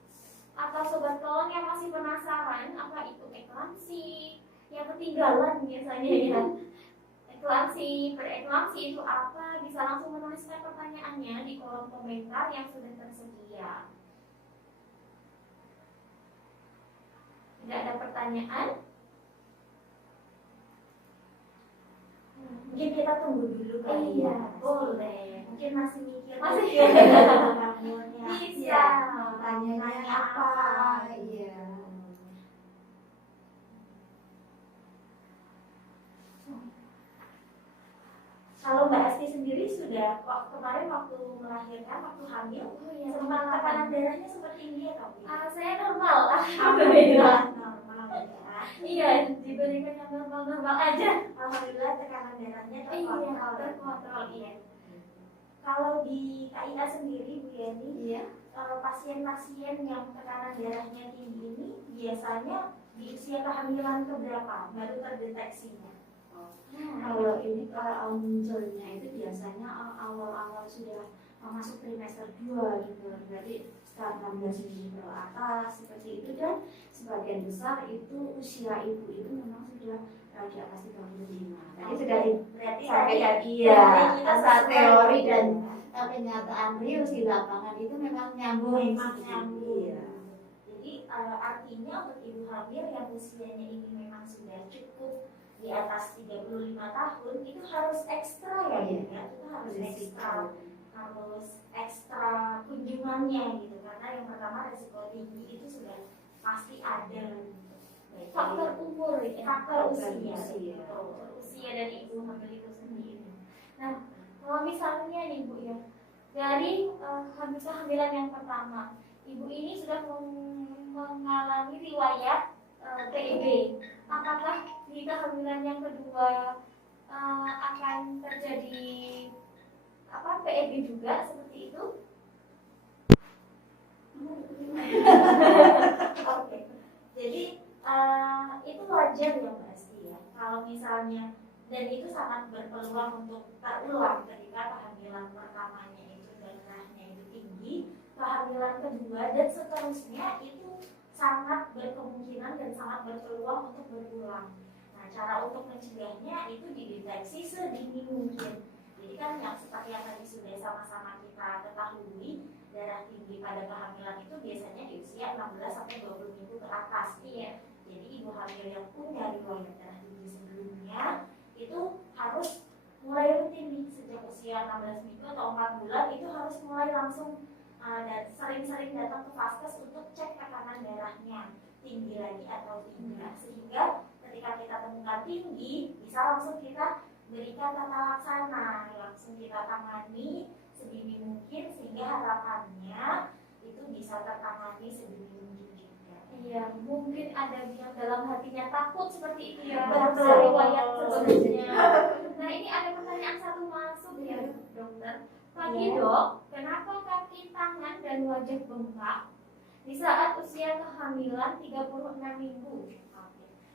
Atau sobat kolon yang masih penasaran apa itu eklampsi, yang ketinggalan biasanya ya, eklampsi, preeklampsi itu apa, bisa langsung menuliskan pertanyaannya di kolom komentar yang sudah tersedia. Tidak ada pertanyaan? Mungkin kita tunggu dulu kali ya. Boleh. Mungkin masih mikir. Bisa. Tanyanya apa? Iya. Kalau Mbak Asti sendiri sudah kemarin waktu melahirkan, waktu hamil, Oh iya, sempat tekanan darahnya seperti ini atau tidak? saya normal. Alhamdulillah normal ya. Iya, diberikan yang normal-normal aja. Alhamdulillah tekanan darahnya Iya, terkontrol. Iya. Kalau di KIA sendiri Bu Yani, Iya. pasien-pasien yang tekanan darahnya tinggi ini biasanya di usia kehamilan keberapa baru terdeteksinya? Kalau ini munculnya itu biasanya awal-awal sudah masuk trimester 2 gitu, berarti setelah 16 minggu ke atas seperti itu, dan sebagian besar itu usia ibu itu memang sudah di atas 35. Tadi sudah Berarti sampai tadi iya, kita asal sesuai teori dan ya. kenyataan real di lapangan itu memang nyambung. Memang nyambung. Iya. Jadi artinya untuk ibu hamil yang usianya ini memang sudah cukup di atas 35 tahun itu harus ekstra ya, Iya. ya. Kita harus ekstra kunjungannya gitu, karena yang pertama resiko tinggi itu sudah pasti ada gitu. Faktor umur, faktor usia, usia dari ibu hamil itu sendiri. Nah, kalau misalnya nih Bu ya, dari kehamilan yang pertama, ibu ini sudah mengalami riwayat TB. Apakah di kehamilan yang kedua akan terjadi PEB juga seperti itu? Oke. Jadi itu wajar ya Mbak Asti ya. Kalau misalnya, dan itu sangat berpeluang untuk terulang ketika kehamilan pertamanya itu darahnya itu tinggi, kehamilan kedua dan seterusnya itu sangat berkemungkinan dan sangat berpeluang untuk berulang. Nah, cara untuk mencegahnya itu dideteksi sedini mungkin. Jadi kan yang seperti yang tadi sudah sama-sama kita ketahui, darah tinggi pada kehamilan itu biasanya di usia 16 sampai 20 minggu ke atas. Iya. Jadi ibu hamil yang punya riwayat darah tinggi sebelumnya itu harus mulai rutin nih sejak usia 16 minggu atau 4 bulan itu harus mulai langsung dan sering-sering datang ke vaskes untuk cek tekanan darahnya tinggi lagi atau tidak, sehingga ketika kita temukan tinggi bisa langsung kita berikan tata laksana, langsung kita tangani sedini mungkin sehingga harapannya itu bisa tertangani sedini mungkin juga. Iya, mungkin ada yang dalam hatinya takut seperti itu ya, Betul. riwayat sebelumnya. Nah, ini ada pertanyaan satu masuk ya dokter. Pagi dok, kenapa kaki, tangan, dan wajah bengkak di saat usia kehamilan 36 minggu?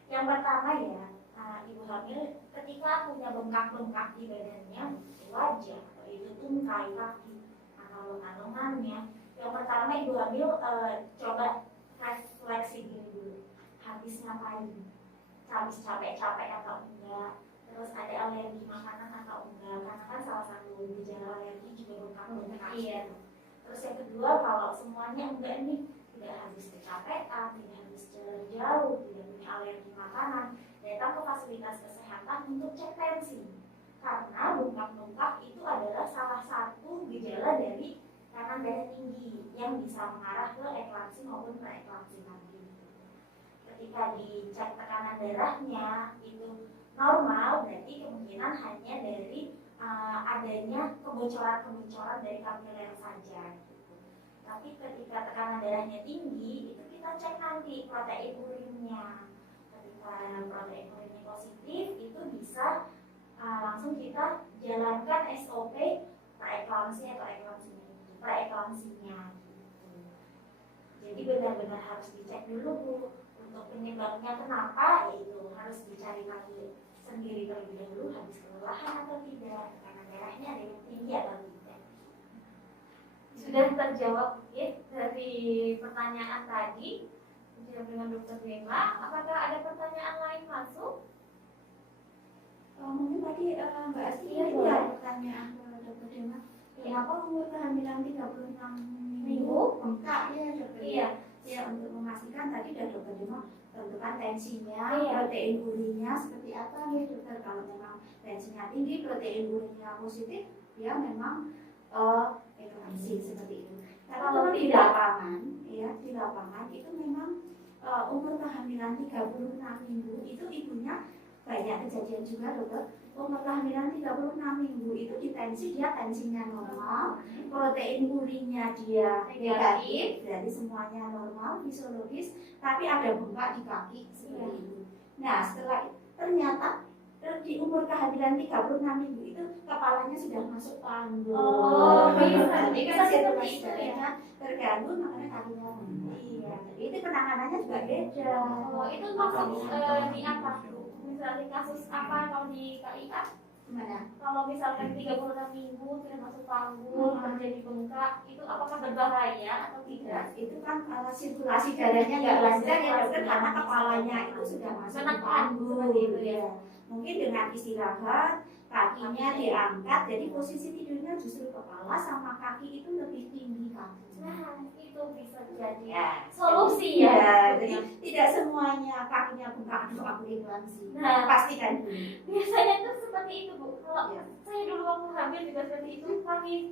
Yang pertama ya, ibu hamil ketika punya bengkak-bengkak di badannya, di wajah, atau itu tungkai kaki, atau lengannya. Yang pertama ibu hamil coba refleksi diri dulu, habis ngapain, habis capek-capek atau enggak, terus ada alergi makanan atau enggak, karena kan salah satu gejala alergi juga bengkak-bengkak. Iya. Terus yang kedua, kalau semuanya enggak nih, tidak habis kecapean, tidak habis jalan jauh, tidak punya alergi makanan, datang ke fasilitas kesehatan untuk cek tensi, karena bengkak-bengkak itu adalah salah satu gejala dari tekanan darah tinggi yang bisa mengarah ke eklamsi maupun preeklamsi nanti. Ketika dicek tekanan darahnya itu normal, berarti kemungkinan hanya dari adanya kebocoran-kebocoran dari kapiler saja. Tapi ketika tekanan darahnya tinggi, itu kita cek nanti protein urinnya. Ketika protein urinnya positif, itu bisa langsung kita jalankan SOP preeklamsi atau preeklamsinya. Jadi benar-benar harus dicek dulu Bu. Untuk penyebabnya kenapa, yaitu harus dicari lagi sendiri terlebih dahulu, habis kelelahan atau tidak, tekanan darahnya ada yang tinggi atau tidak. Sudah terjawab ya dari pertanyaan tadi dengan Dokter Bema. Apakah ada pertanyaan lain masuk? Mungkin tadi Mbak Asti ada pertanyaan ke Dokter Bema. Kenapa umur kehamilan 36 minggu bengkak ya Dokter? Iya. Ya, untuk memastikan tadi sudah Dokter Bema tentukan tensinya, protein urinnya seperti apa nih Dokter. Kalau memang tensinya tinggi, protein urinnya positif, ya memang eklamsi seperti itu. Kalau di lapangan, ya di lapangan itu memang umur kehamilan 36 minggu itu ibunya baik banyak kejadian juga dokter, umur kehamilan 36 minggu itu ditensi dia tensinya normal, protein urinnya dia negatif, berarti semuanya normal fisiologis, tapi ada bengkak di kaki seperti itu. Nah setelah ternyata di umur kehamilan 36 minggu itu kepalanya sudah masuk panggul. Oh, bisa. Jadi Bisa kan seperti sirkulasi itu ya. darahnya terganggu, makanya kakinya iya. Jadi itu penanganannya juga beda. Oh, itu masuk di apa? Misalnya kasus apa kalau di KIA? Gimana? Kalau misalkan 36 minggu sudah masuk panggul, terjadi bengkak, itu apakah berbahaya atau tidak? Itu kan sirkulasi darahnya nggak lancar ya dokter, karena kepalanya itu sudah masuk ke panggul seperti itu ya. Mungkin dengan istirahat kakinya diangkat, jadi posisi tidurnya justru kepala sama kaki itu lebih tinggi kaki. Nah, itu bisa jadi Ya, solusi ya. jadi tidak semuanya kakinya bengkak atau aku inflamasi. Nah, Pastikan dulu. biasanya tuh seperti itu Bu. Kalau Ya. saya dulu waktu hamil juga seperti itu,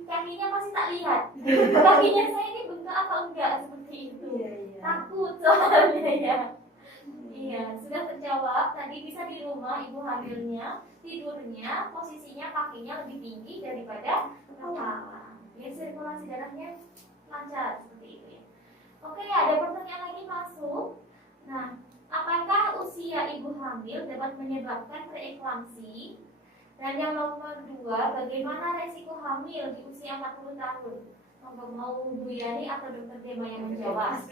kakinya masih tak lihat. Kakinya saya ini bengkak apa enggak seperti itu. Iya, iya. Takut soalnya ya. Iya, sudah terjawab. Tadi bisa di rumah ibu hamilnya tidurnya posisinya kakinya lebih tinggi daripada kepala. Ya, sirkulasi darahnya lancar seperti itu ya. Oke, ada pertanyaan lagi masuk. Nah, apakah usia ibu hamil dapat menyebabkan preeklamsi? Dan yang nomor 2, bagaimana resiko hamil di usia 40 tahun? Mau Bu Yani atau Dokter Dema yang menjawab?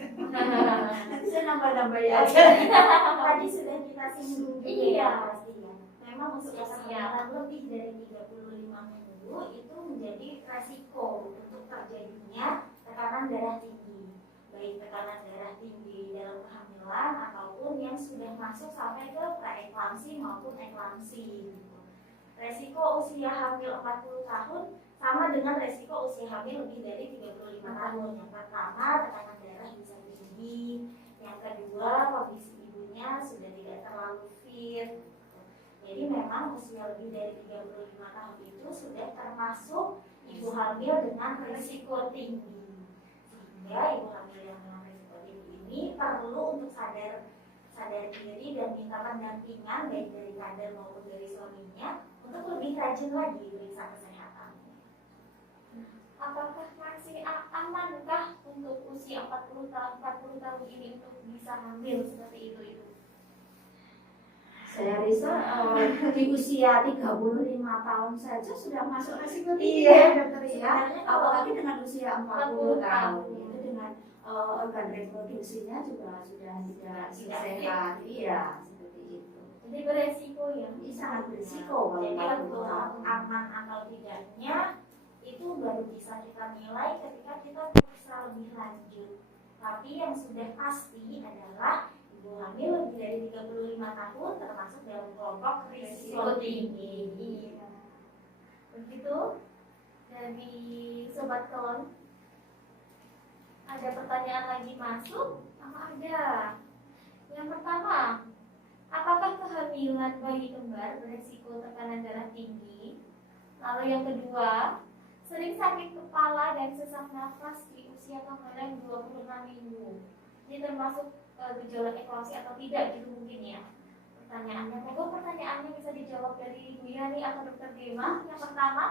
Nanti saya nambah-nambah ya. Tadi sudah kita singgung juga Iya. ya, pastinya. Memang untuk kehamilan lebih dari 35 minggu itu menjadi resiko untuk terjadinya tekanan darah tinggi, baik tekanan darah tinggi dalam kehamilan ataupun yang sudah masuk sampai ke preeklamsi maupun eklamsi. Resiko usia hamil 40 tahun sama dengan resiko usia hamil lebih dari 35 tahun. Yang pertama, tekanan darah bisa tinggi. Yang kedua, kondisi ibunya sudah tidak terlalu fit. Jadi memang usia lebih dari 35 tahun itu sudah termasuk ibu hamil dengan risiko tinggi. Sehingga ibu hamil yang dengan risiko tinggi ini perlu untuk sadar diri dan minta pendampingan baik dari kader maupun dari suaminya untuk lebih rajin lagi periksa kesehatan. Apakah masih amankah untuk usia 40 tahun ini untuk bisa hamil seperti itu Ibu? Saya rasa di usia 35 tahun saja sudah masuk resiko tinggi Iya, ya dokter ya. sebenarnya Apalagi dengan usia 40 tahun tahun. itu dengan organ reproduksinya juga sudah tidak Tidak sehat. Iya, seperti itu. Jadi beresiko ya. Ini sangat berisiko kalau Jadi 40 untuk tahun. aman atau tidaknya itu baru bisa kita nilai ketika kita periksa lebih lanjut. Tapi yang sudah pasti adalah ibu hamil lebih dari 35 tahun termasuk dalam kelompok risiko tinggi. Iya. Begitu dari Sobat Kelon. Ada pertanyaan lagi masuk? Ada. Yang pertama, apakah kehamilan bayi kembar beresiko tekanan darah tinggi? Lalu yang kedua, sering sakit kepala dan sesak nafas di usia kehamilan 26 minggu. Ini termasuk gejala eklamsi atau tidak gitu mungkin ya. Pertanyaannya, monggo pertanyaannya bisa dijawab dari Bu Yani atau Dokter Dema. Yang pertama,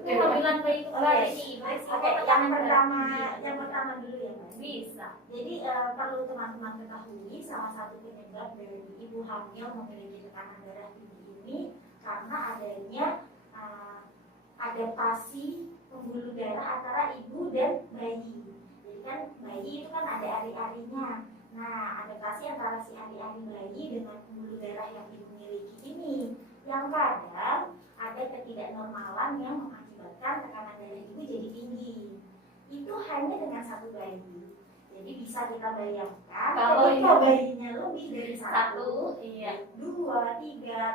kehamilan bayi kembar ini beresiko tekanan darah tinggi. Yang pertama dulu ya Mas. Bisa. Jadi perlu teman-teman ketahui salah satu penyebab dari ibu hamil memiliki tekanan darah tinggi ini karena adanya adaptasi pembuluh darah antara ibu dan bayi. Jadi kan bayi itu kan ada ari-arinya. Nah, adaptasi antara si ari-ari bayi dengan pembuluh darah yang ibu miliki ini yang kadang ada ketidaknormalan yang mengakibatkan tekanan darah ibu jadi tinggi. Itu hanya dengan satu bayi. Jadi bisa kita bayangkan Kalau ketika bayinya lebih dari Satu, iya. 2, 3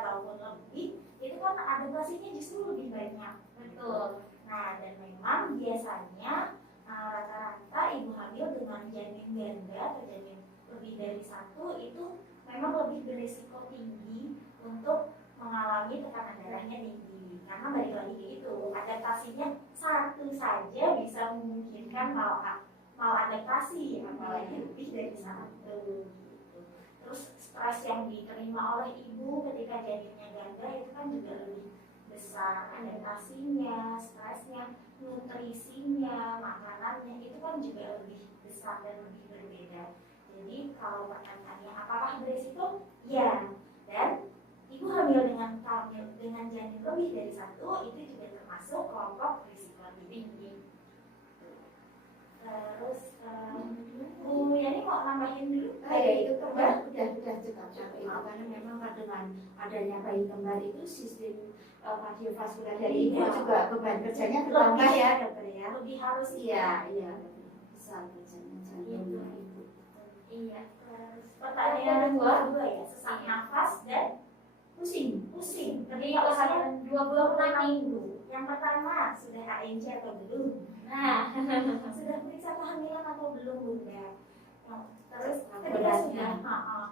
tahun lebih, itu kan adaptasinya justru lebih banyak. Betul. Nah, dan memang biasanya rata-rata ibu hamil dengan janin ganda atau janin lebih dari satu itu memang lebih berisiko tinggi untuk mengalami tekanan darahnya tinggi. Karena balik lagi itu adaptasinya satu saja bisa memungkinkan maladaptasi, apalagi lebih dari satu. Gitu. Terus stres yang diterima oleh ibu ketika janinnya ganda itu kan juga lebih besar, adaptasinya, stresnya, nutrisinya, makanannya itu kan juga lebih besar dan lebih berbeda. Jadi kalau pertanyaannya apakah berisiko? Ya. Dan ibu hamil dengan janin lebih dari satu itu juga termasuk kelompok berisiko lebih tinggi. Terus Bu Yani mau nambahin dulu? Itu udah cukup sampai itu karena memang dengan adanya bayi kembar itu sistem kardiovaskular dari ibu juga beban kerjanya bertambah ya dokter ya. Lebih harus iya lebih besar kerjanya jantungnya itu. Iya. Terus pertanyaan kedua ya, sesak nafas dan pusing. Tadi usia 26 minggu. Yang pertama sudah ANC atau belum? Nah, sudah periksa kehamilan atau belum Bunda? Terus ketika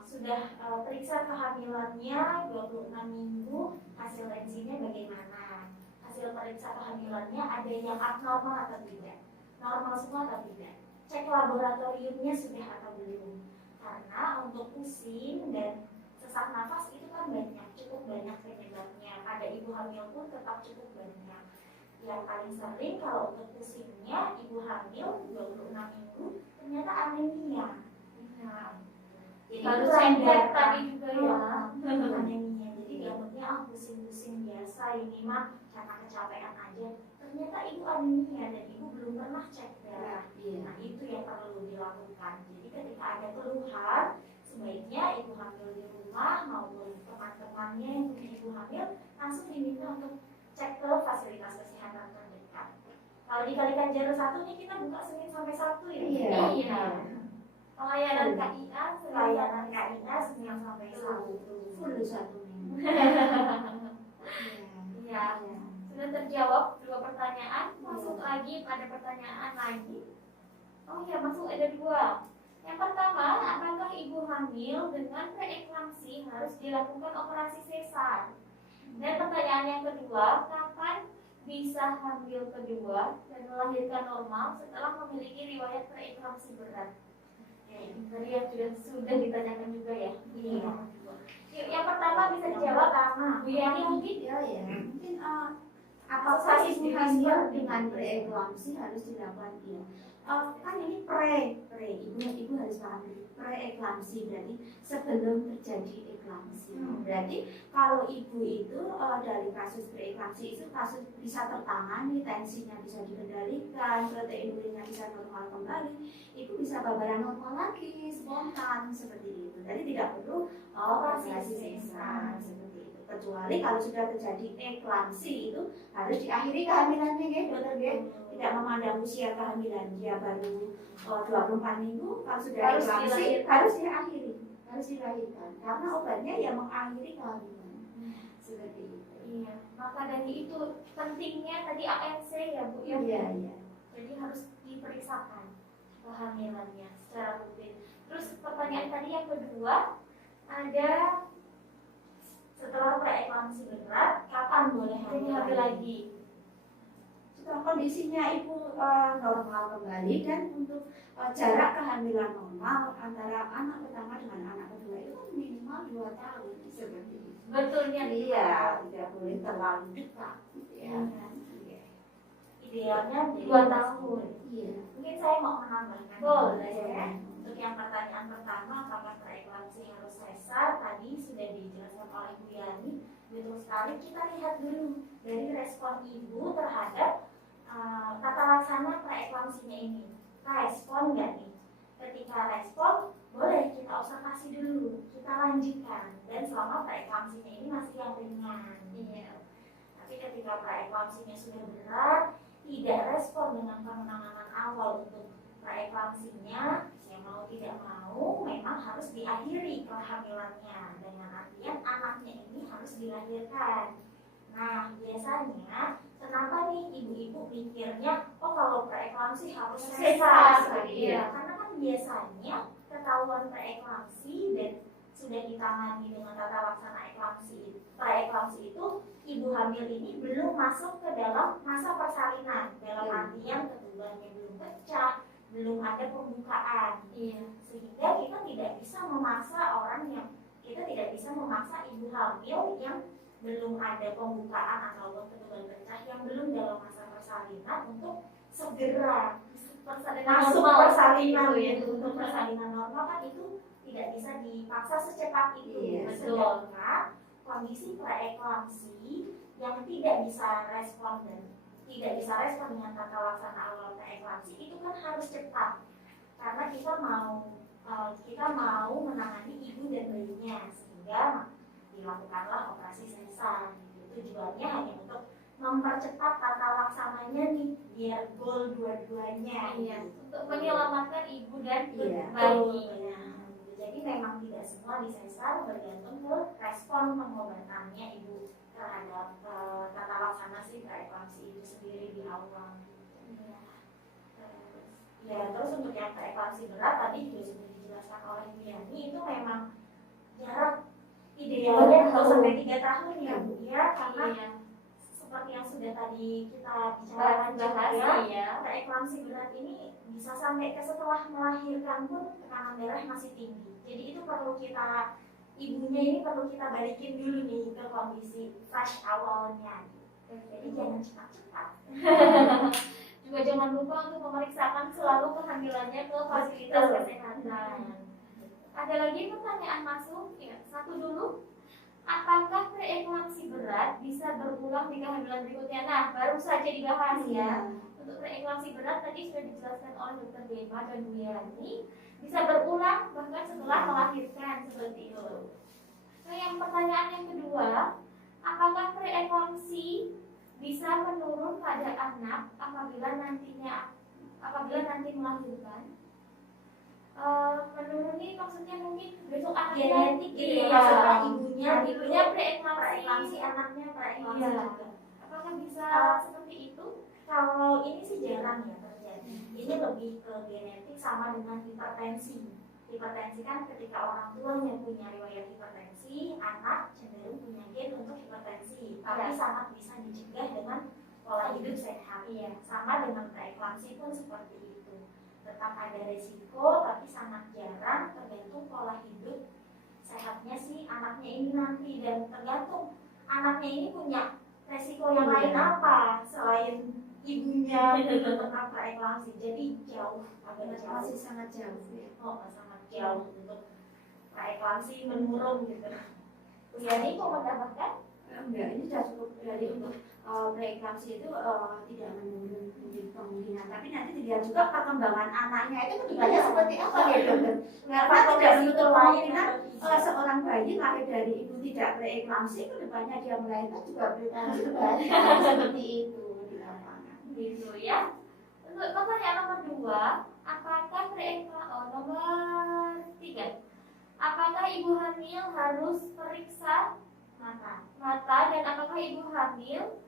sudah periksa kehamilannya 26 minggu, hasil tensinya bagaimana? Hasil periksa kehamilannya ada yang abnormal atau tidak? Normal semua atau tidak? Cek laboratoriumnya sudah atau belum? Karena untuk pusing dan sesak nafas itu kan cukup banyak penyebabnya. Pada ibu hamil pun tetap cukup banyak. Yang paling sering kalau untuk pusingnya ibu hamil 26 minggu ternyata anemia. Nah, jadi baru saya sadar tadi juga ya anemia. Jadi dianggapnya pusing-pusing biasa ini mah karena kecapean aja. Ternyata ibu anemia dan ibu belum pernah cek darah. Nah itu yang perlu dilakukan. Jadi ketika ada keluhan sebaiknya ibu hamil di rumah maupun teman-temannya yang punya ibu hamil langsung diminta untuk cek ke fasilitas kesehatan terdekat. Kalau dikalikan jalur 1 nih kita buka Senin sampai Sabtu ya. Iya. Pelayanan KIA Senin sampai Sabtu. Full 1 minggu. Iya. Sudah terjawab 2 pertanyaan. Masuk lagi pada pertanyaan lagi. Oh iya, masuk ada 2. Yang pertama, apakah ibu hamil dengan preeklamsi harus dilakukan operasi sesar? Dan pertanyaan yang kedua, kapan bisa hamil kedua dan melahirkan normal setelah memiliki riwayat preeklamsi berat? Tadi yang sudah ditanyakan juga ya. Iya. Yang pertama bisa dijawab Bu Yani mungkin? Mungkin apakah ibu hamil dengan preeklamsi harus dilakukan? Iya. Kan ini ibu harus paham preeklamsi berarti sebelum terjadi eklamsi. Berarti kalau ibu itu dari kasus preeklamsi itu kasus bisa tertangani, tensinya bisa dikendalikan, proteinurinnya bisa normal kembali, ibu bisa babaran normal lagi, spontan seperti itu. Jadi tidak perlu operasi sesar seperti itu. Kecuali kalau sudah terjadi eklamsi itu harus diakhiri kehamilannya ya dokter ya. Tidak memandang usia kehamilan, dia baru 24 minggu, kalau sudah eklamsi harus dilahirkan karena obatnya yang mengakhiri kehamilan. Seperti itu. Iya. Maka dari itu pentingnya tadi ANC ya Bu ya. Iya. Jadi harus diperiksakan kehamilannya secara rutin. Terus pertanyaan tadi yang kedua ada setelah preeklamsi berat kapan boleh hamil lagi? Kondisinya ibu normal kembali dan untuk jarak kehamilan normal antara anak pertama dengan anak kedua itu minimal 2 tahun seperti itu. Betulnya iya, tidak boleh terlalu dekat ya. Idealnya 2 tahun. Iya. Mungkin saya mau menambahkan. Boleh ya. Untuk yang pertanyaan pertama apakah preeklamsi harus sesar tadi sudah dijelaskan oleh Bu Yani. Betul sekali, kita lihat dulu dari respon ibu terhadap tata laksana preeklamsinya ini. Respon nggak nih? Ketika respon, boleh kita observasi dulu, kita lanjutkan. Dan selama preeklamsinya ini masih yang ringan. Iya. Tapi ketika preeklamsinya sudah berat, tidak respon dengan penanganan awal untuk preeklamsinya, yang mau tidak mau memang harus diakhiri kehamilannya. Dengan artian anaknya ini harus dilahirkan. Nah, biasanya kenapa nih ibu-ibu mikirnya, oh kalau preeklamsi harus sesar? Iya. Karena kan biasanya ketahuan preeklamsi dan sudah ditangani dengan tata laksana preeklamsi itu ibu hamil ini belum masuk ke dalam masa persalinan, dalam artian ketubannya belum pecah, belum ada pembukaan. Sehingga kita tidak bisa memaksa orang yang kita tidak bisa memaksa ibu hamil yang belum ada pembukaan ataupun ketuban pecah, yang belum dalam masa persalinan untuk segera masuk persalinan gitu. Untuk persalinan normal kan itu tidak bisa dipaksa secepat itu. Sedangkan kondisi preeklamsi yang tidak bisa respon dengan tata laksana awal preeklamsi itu kan harus cepat, karena kita mau menangani ibu dan bayinya, sehingga dilakukanlah operasi sesar. Tujuannya hanya untuk mempercepat tata laksananya nih, biar goal dua-duanya. Untuk menyelamatkan ibu dan bayi. Jadi memang tidak semua disesar, bergantung ke respon pengobatannya ibu terhadap tata laksana si preeklamsi itu sendiri di awal. Terus untuk yang preeklamsi berat tadi juga sudah dijelaskan oleh Bu Yani, itu memang jarak idealnya 2 sampai 3 tahun ya Bu ya, karena seperti yang sudah tadi kita bicarakan juga, preeklamsi berat ini bisa sampai ke setelah melahirkan pun tekanan darah masih tinggi. Jadi itu perlu ibunya ini perlu kita balikin dulu nih ke kondisi fresh awalnya. Jadi jangan cepat-cepat. Juga jangan lupa untuk memeriksakan selalu kehamilannya ke fasilitas kesehatan. Ada lagi pertanyaan masuk? Ya, satu dulu. Apakah preeklamsi berat bisa berulang di kehamilan berikutnya? Nah, baru saja dibahas ya. Untuk preeklamsi berat tadi sudah dijelaskan oleh Dr. Dema dan Bu Yani, bisa berulang bahkan setelah melahirkan seperti itu. Nah, yang pertanyaan yang kedua, apakah preeklamsi bisa menurun pada anak apabila nanti melahirkan? Menurun ini maksudnya mungkin besok anaknya genetik gitu ya, ibunya preeklamsi, anaknya preeklamsi juga. Apakah bisa seperti itu? Kalau ini sih jarang ya terjadi. Ini lebih ke genetik, sama dengan hipertensi. Hipertensi kan ketika orang tuanya punya riwayat hipertensi, anak cenderung punya gen untuk hipertensi. Tapi sangat bisa dicegah dengan pola hidup sehat. Sama dengan preeklamsi pun seperti itu. Tetap ada risiko, tapi sangat jarang, tergantung pola hidup sehatnya si anaknya ini nanti, dan tergantung anaknya ini punya resiko yang lain apa selain ibunya tetap preeklamsi. Jadi agak jauh, masih sangat jauh ya. Sangat jauh untuk preeklamsi menurun gitu. Jadi mau menambahkan? Enggak, ini sudah cukup dari untuk preeklamsi itu tidak menurun kemungkinan, tapi nanti dilihat juga perkembangan anaknya itu kedepannya seperti apa ya dokter. Karena tidak menutup kemungkinan seorang bayi lahir dari ibu tidak preeklamsi, kedepannya dia melahirkan juga preeklamsi seperti itu di lapangan. Gitu ya. Untuk pertanyaan nomor 2, apakah nomor 3, apakah ibu hamil harus periksa mata dan apakah ibu hamil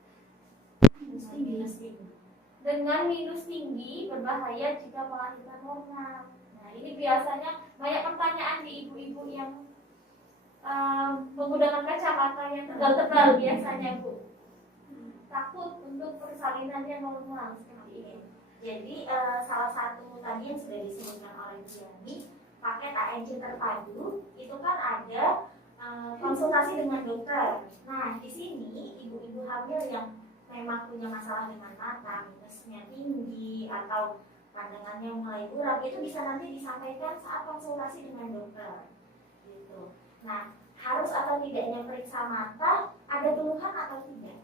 dengan minus tinggi berbahaya jika melahirkan normal? Nah, ini biasanya banyak pertanyaan di ibu-ibu yang menggunakan kacamata yang tebal-tebal biasanya Bu. Takut untuk persalinannya normal seperti ini. Jadi salah satu tadi yang sudah disebutkan oleh Bu Yani, paket ANC terpadu itu kan ada konsultasi dengan dokter. Nah, di sini ibu-ibu hamil yang memang punya masalah dengan mata, minusnya tinggi atau pandangannya mulai buram, itu bisa nanti disampaikan saat konsultasi dengan dokter. Gitu. Nah, harus atau tidaknya periksa mata, ada keluhan atau tidak?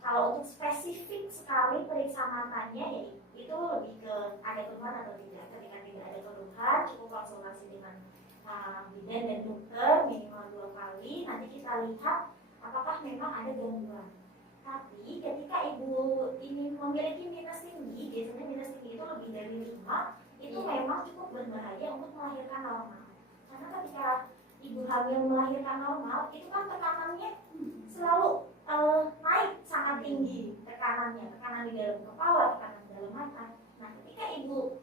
Kalau untuk spesifik sekali periksa matanya, ya itu lebih ke ada keluhan atau tidak. Ketika tidak ada keluhan, cukup konsultasi dengan bidan dan dokter minimal 2 kali. Nanti kita lihat apakah memang ada gangguan. Tapi ketika ibu ini memiliki minus tinggi, biasanya minus tinggi itu lebih dari 5, itu memang cukup berbahaya untuk melahirkan normal. Karena ketika ibu hamil melahirkan normal, itu kan tekanannya selalu naik sangat tinggi, tekanan di dalam kepala, tekanan di dalam mata. Nah, ketika ibu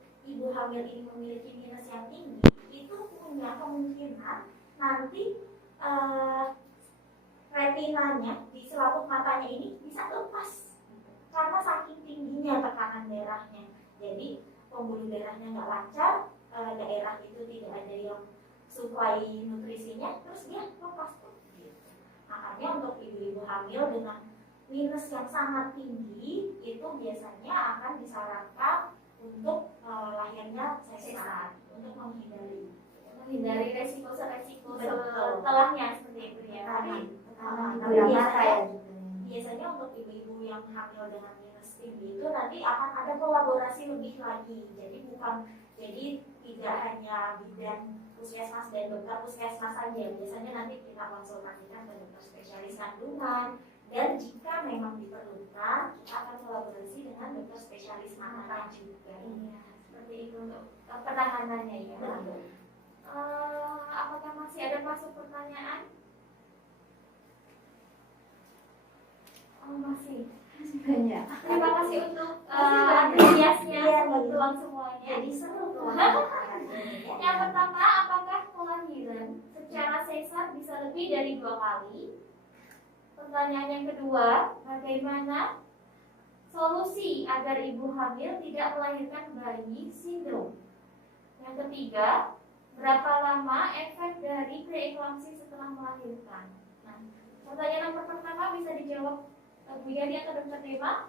hamil ini memiliki minus yang tinggi, itu punya kemungkinan nanti retinanya di selaput matanya ini bisa lepas karena saking tingginya tekanan darahnya. Jadi pembuluh darahnya nggak lancar, daerah itu tidak ada yang suplai nutrisinya, terus dia lepas tuh gitu. Makanya untuk ibu-ibu hamil dengan minus yang sangat tinggi itu biasanya akan disarankan untuk lahirnya sesar untuk menghindari resiko-resiko setelahnya seperti itu ya. Tapi biasanya untuk ibu-ibu yang hamil dengan minus tinggi itu nanti akan ada kolaborasi lebih lagi. Jadi tidak hanya bidan puskesmas dan dokter puskesmas saja. Biasanya nanti kita konsultasikan ke dokter spesialis kandungan, dan jika memang diperlukan kita akan kolaborasi dengan dokter spesialis anak juga. Seperti itu untuk penanganannya ya. Apakah masih ada masuk pertanyaan? Masih banyak. Terima kasih untuk antusiasnya kebetulan semuanya. Jadi seru tuh. Yang pertama, apakah kelahiran secara sesar bisa lebih dari 2 kali? Pertanyaan yang kedua, bagaimana solusi agar ibu hamil tidak melahirkan bayi sindrom? Yang ketiga, berapa lama efek dari preeklamsi setelah melahirkan? Nah, pertanyaan nomor pertama bisa dijawab Bu Yani atau Dokter Dema?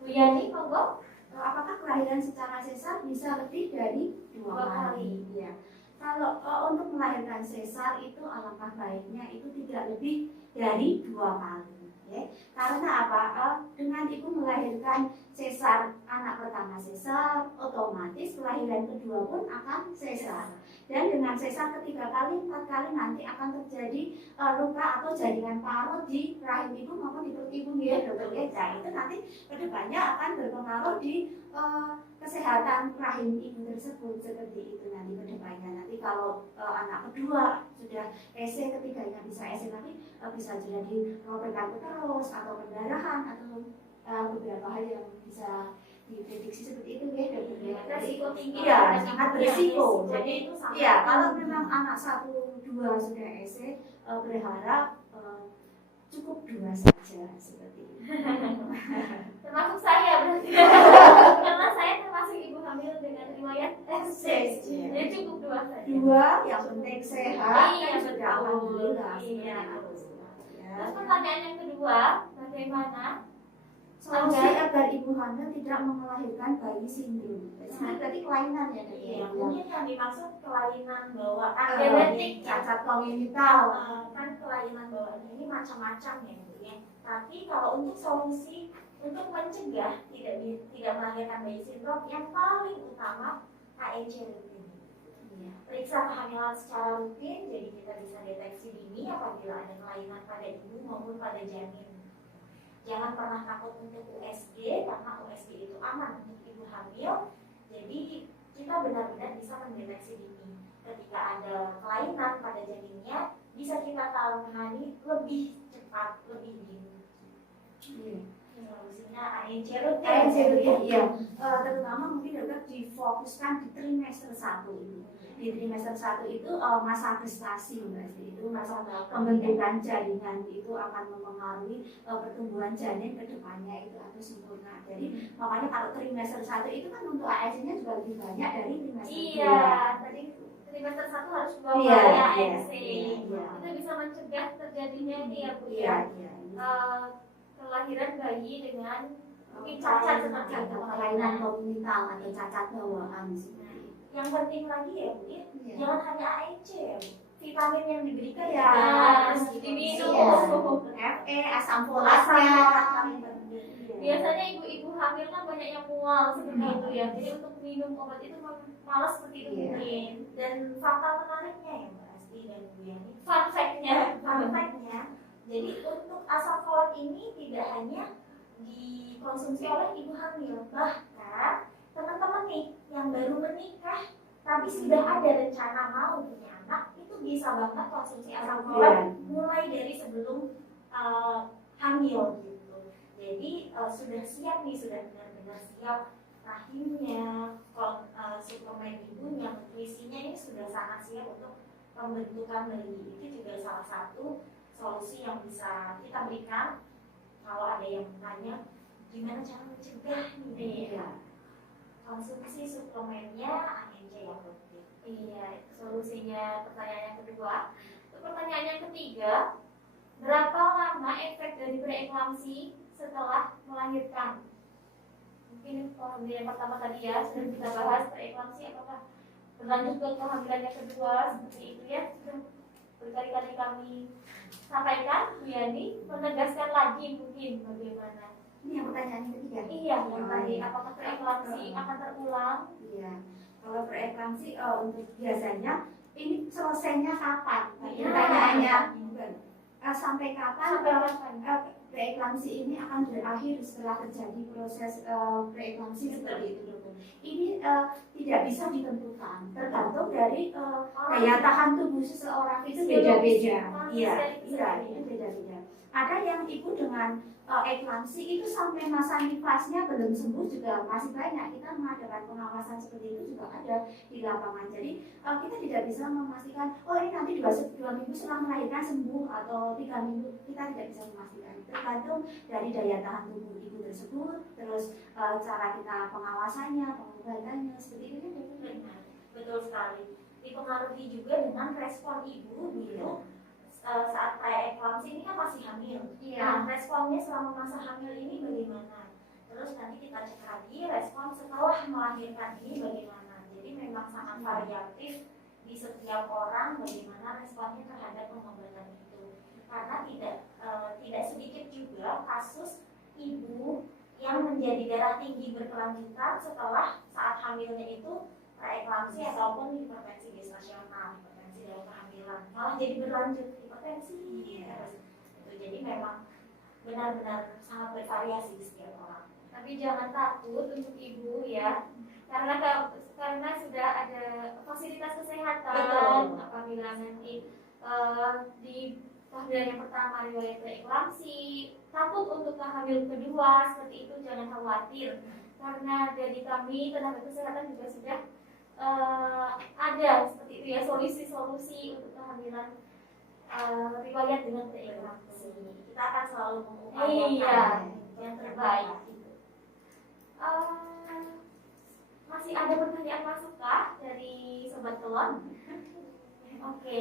Bu Yani, monggo. Apakah kelahiran secara sesar bisa lebih dari 2 kali? Ya. Kalau untuk melahirkan sesar itu alangkah baiknya itu tidak lebih dari 2 kali. Ya. Karena apa? Dengan ibu melahirkan sesar, anak pertama sesar, otomatis kelahiran kedua pun akan sesar. Dan dengan sesar ketiga kali, 4 kali nanti akan terjadi luka atau jaringan parut di rahim ibu maupun di perut ibu ya, dokter Geja. Itu nanti kedepannya akan berpengaruh di kesehatan rahim ibu tersebut seperti itu nanti kedepannya. Nanti kalau anak kedua sudah EC, ketiganya bisa EC lagi, bisa jadi robekan terus atau pendarahan atau beberapa hal yang bisa diprediksi seperti itu ya, resiko tinggi. Iya, sangat berisiko. Jadi itu iya, kalau memang anak 1, 2 sudah EC, berharap cukup 2 saja seperti itu. Termasuk saya berarti. Karena saya termasuk ibu hamil dengan riwayat EC. Jadi cukup 2 saja. 2 yang penting sehat. Iya, sudah alhamdulillah. Iya. Terus pertanyaan yang kedua, bagaimana solusi agar ibu hamil tidak melahirkan bayi sindrom? Berarti kelainan ya, iya, mungkin yang dimaksud kelainan bawaan genetik, cacat kongenital. Kan kelainan bawaan ini macam-macam ya, Bu ya. Tapi kalau untuk solusi untuk mencegah tidak melahirkan bayi sindrom, yang paling utama KEC rutin. Periksa kehamilan secara rutin, jadi kita bisa deteksi dini apabila ada kelainan pada ibu maupun pada janin. Jangan pernah takut untuk USG, karena USG itu aman untuk ibu hamil. Jadi kita benar-benar bisa mendeteksi dini. Ketika ada kelainan pada janinnya, bisa kita tangani lebih cepat, lebih dini. Solusinya ANC rutin. Iya. Terutama mungkin juga difokuskan di trimester 1 ini. Di trimester 1 itu masa gestasi, itu masa pembentukan jaringan itu akan mempengaruhi pertumbuhan janin ke depannya itu atau sempurna. Jadi makanya kalau trimester 1 itu kan untuk ANC-nya juga lebih banyak dari trimester 2. Iya, tadi trimester 1 harus 2 kali ANC. Itu bisa mencegah terjadinya ini ya, Bu ya. Kelahiran bayi dengan mungkin cacat seperti itu, kelainan kongenital atau cacat bawaan. Yang penting lagi ya, Bu, jangan hanya ANC ya, Bu. Vitamin yang diberikan ya diminum, Fe, asam folatnya. Biasanya ibu-ibu hamil kan banyak yang mual seperti itu ya, jadi untuk minum obat itu malas seperti itu mungkin. Dan fakta menariknya ya, Mbak Asti dan Bu Yani, fun fact-nya, jadi untuk asam folat ini tidak hanya dikonsumsi oleh ibu hamil, bahkan teman-teman nih yang baru menikah tapi sudah ada rencana mau punya anak, itu bisa banget konsumsi asam folat mulai dari sebelum hamil gitu. Jadi sudah siap nih, sudah benar-benar siap rahimnya, suplemen ibunya, nutrisinya ini sudah sangat siap untuk pembentukan bayi. Itu juga salah satu solusi yang bisa kita berikan. Kalau ada yang bertanya gimana cara mencegah nih, konsumsi suplemennya ANC yang rutin. Iya, itu solusinya pertanyaan yang kedua. Untuk pertanyaan yang ketiga, berapa lama efek dari preeklamsi setelah melahirkan? Mungkin kehamilan yang pertama tadi ya sudah kita bahas preeklamsi apakah berlanjut ke kehamilan yang kedua seperti itu ya, sudah berkali-kali kami sampaikan. Bu Yani menegaskan lagi mungkin bagaimana. Ini yang pertanyaan yang ketiga. Iya, yang tadi apakah preeklamsi akan terulang? Iya. Kalau preeklamsi untuk biasanya ini selesainya kapan? Iya. Pertanyaannya sampai kapan? Sampai kapan? Preeklamsi ini akan berakhir setelah terjadi proses preeklamsi seperti itu, dokter. Ini tidak bisa ditentukan, tergantung dari daya tahan tubuh seseorang itu beda-beda. Iya, itu beda-beda. Ada yang ibu dengan eklamsi itu sampai masa nifasnya belum sembuh juga masih banyak. Kita mengadakan pengawasan seperti itu juga ada di lapangan. Jadi kita tidak bisa memastikan, oh ini nanti 2 minggu setelah melahirkan sembuh atau 3 minggu. Kita tidak bisa memastikan. Tergantung dari daya tahan tubuh ibu tersebut, terus cara kita pengawasannya, pengobatannya seperti itu. Betul sekali. Dipengaruhi juga dengan respon ibu gitu. Saat preeklamsi ini kan masih hamil. Nah, responnya selama masa hamil ini bagaimana? Terus nanti kita cek lagi respon setelah melahirkan ini bagaimana. Jadi memang sangat variatif di setiap orang bagaimana responnya terhadap pengobatan itu. Karena tidak sedikit juga kasus ibu yang menjadi darah tinggi berkelanjutan setelah saat hamilnya itu preeklamsi ataupun hipertensi gestasional, hipertensi dalam kehamilan, malah jadi berlanjut hipertensi. Itu jadi memang benar-benar sangat bervariasi setiap orang. Tapi jangan takut untuk ibu ya, karena sudah ada fasilitas kesehatan. Apabila nanti di kehamilan yang pertama riwayat preeklamsi, takut untuk kehamilan kedua seperti itu jangan khawatir, karena dari kami tenaga kesehatan juga sudah ada seperti itu ya solusi-solusi untuk kehamilan riwayat dengan preeklamsi. Kita akan selalu mengupayakan yang terbaik. Masih ada pertanyaan masukkah dari Sobat Kelon? Oke.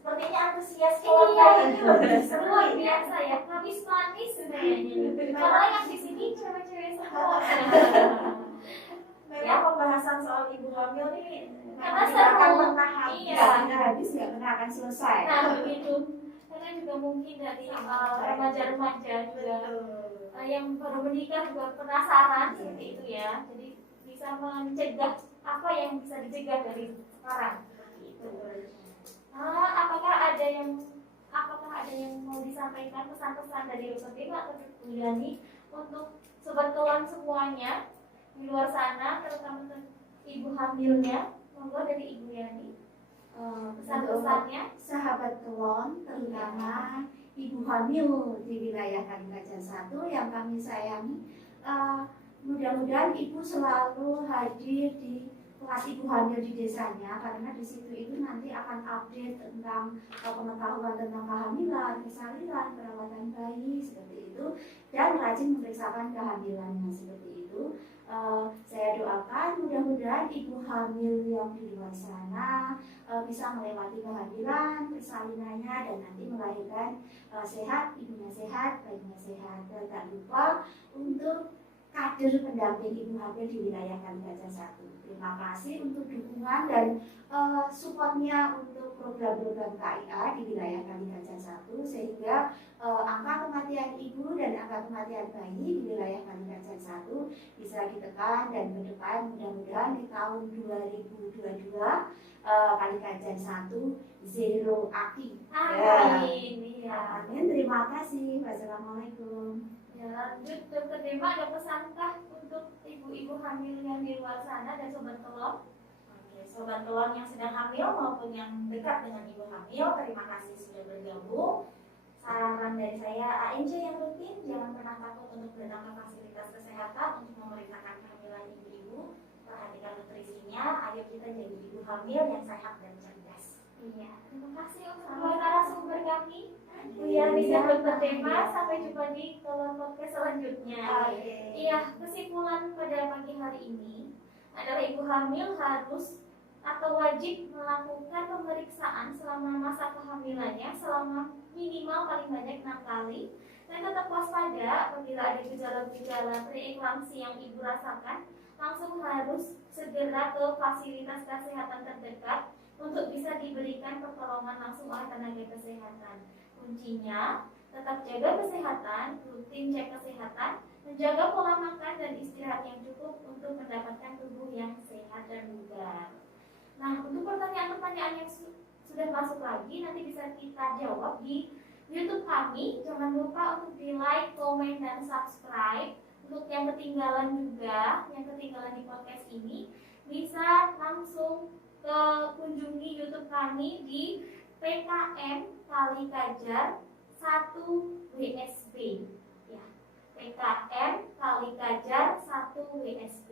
Sepertinya antusias Kelon kali ini luar biasa ya, habis manis kayaknya. Karena yang di sini cewek-cewek semua. Memang pembahasan soal ibu hamil nih Karena tidak akan seru. pernah habis. Iya. Nggak habis, nggak pernah akan selesai. Nah begitu. Karena juga mungkin dari remaja-remaja juga yang baru menikah juga penasaran seperti itu ya. Jadi bisa mencegah apa yang bisa dicegah dari sekarang. Gitu. Apakah ada yang mau disampaikan pesan-pesan dari Dr. Bima atau Bu Yani untuk Sobat Kelon semuanya di luar sana, terutama ibu hamilnya? Monggo dari Ibu Yani. Pesan-pesannya Sahabat Kelon, terutama ibu hamil di wilayah Kalimantan 1 yang kami sayangi, mudah-mudahan ibu selalu hadir di kelas ibu hamil di desanya, karena di situ itu nanti akan update tentang pengetahuan tentang kehamilan, kesalinan, perawatan bayi seperti itu, dan rajin memeriksakan kehamilannya seperti itu. Saya doakan mudah-mudahan ibu hamil yang di luar sana bisa melewati kehamilan, persalinannya, dan nanti melahirkan sehat, ibunya sehat, bayinya sehat. Dan tak lupa untuk kader pendamping ibu hamil di wilayah Kalimantan 1. Terima kasih untuk dukungan dan supportnya untuk program-program KIA di wilayah Kalimantan 1, sehingga angka kematian ibu dan angka kematian bayi di wilayah Kalimantan 1 bisa ditekan, dan ke depan mudah-mudahan di tahun 2022 Kalimantan 1 zero aki. amin. Ya. Amin. Terima kasih. Wassalamualaikum. Ya, lanjut Dr. Dema, ada pesankah untuk ibu-ibu hamil yang di luar sana dan Sobat Kelon? Oke, Sobat Kelon yang sedang hamil maupun yang dekat dengan ibu hamil, terima kasih sudah bergabung. Saran dari saya, ANJ yang rutin, jangan pernah takut untuk datang ke fasilitas kesehatan untuk memeriksakan kehamilan ibu-ibu. Perhatikan nutrisinya, ayo kita jadi ibu hamil yang sehat dan cerdas. Iya, terima kasih untuk dua narasumber kami, Bu Yani dan Dr. Dema. Sampai jumpa di Kelon Podcast selanjutnya. Iya, kesimpulan pada pagi hari ini adalah ibu hamil harus atau wajib melakukan pemeriksaan selama masa kehamilannya selama minimal paling banyak 6 kali, dan tetap waspada apabila ada gejala-gejala preeklamsi yang ibu rasakan, langsung harus segera ke fasilitas kesehatan terdekat untuk bisa diberikan pertolongan langsung oleh tenaga kesehatan. Kuncinya tetap jaga kesehatan, rutin cek kesehatan, menjaga pola makan dan istirahat yang cukup untuk mendapatkan tubuh yang sehat dan bugar. Nah, untuk pertanyaan-pertanyaan yang sudah masuk lagi nanti bisa kita jawab di YouTube kami. Jangan lupa untuk di like, komen, dan subscribe. Untuk yang ketinggalan juga, yang ketinggalan di podcast ini, bisa langsung ke kunjungi YouTube kami di PKM Kali Kajar 1 WSB. Ya, PKM Kali Kajar 1 WSB.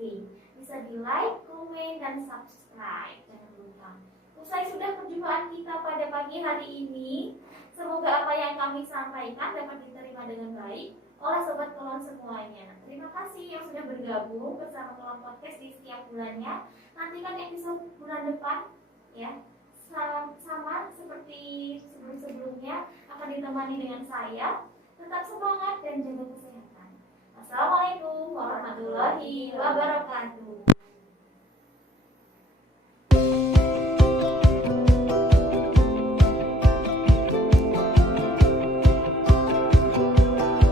Bisa di like, komen, dan subscribe. Jangan lupa. Usai sudah perjumpaan kita pada pagi hari ini, semoga apa yang kami sampaikan dapat diterima dengan baik oleh Sobat Kelon semuanya. Terima kasih yang sudah bergabung bersama Kelon Podcast di setiap bulannya. Nantikan episode bulan depan ya. Sama seperti sebelum-sebelumnya akan ditemani dengan saya. Tetap semangat dan jaga kesehatan. Assalamualaikum warahmatullahi wabarakatuh.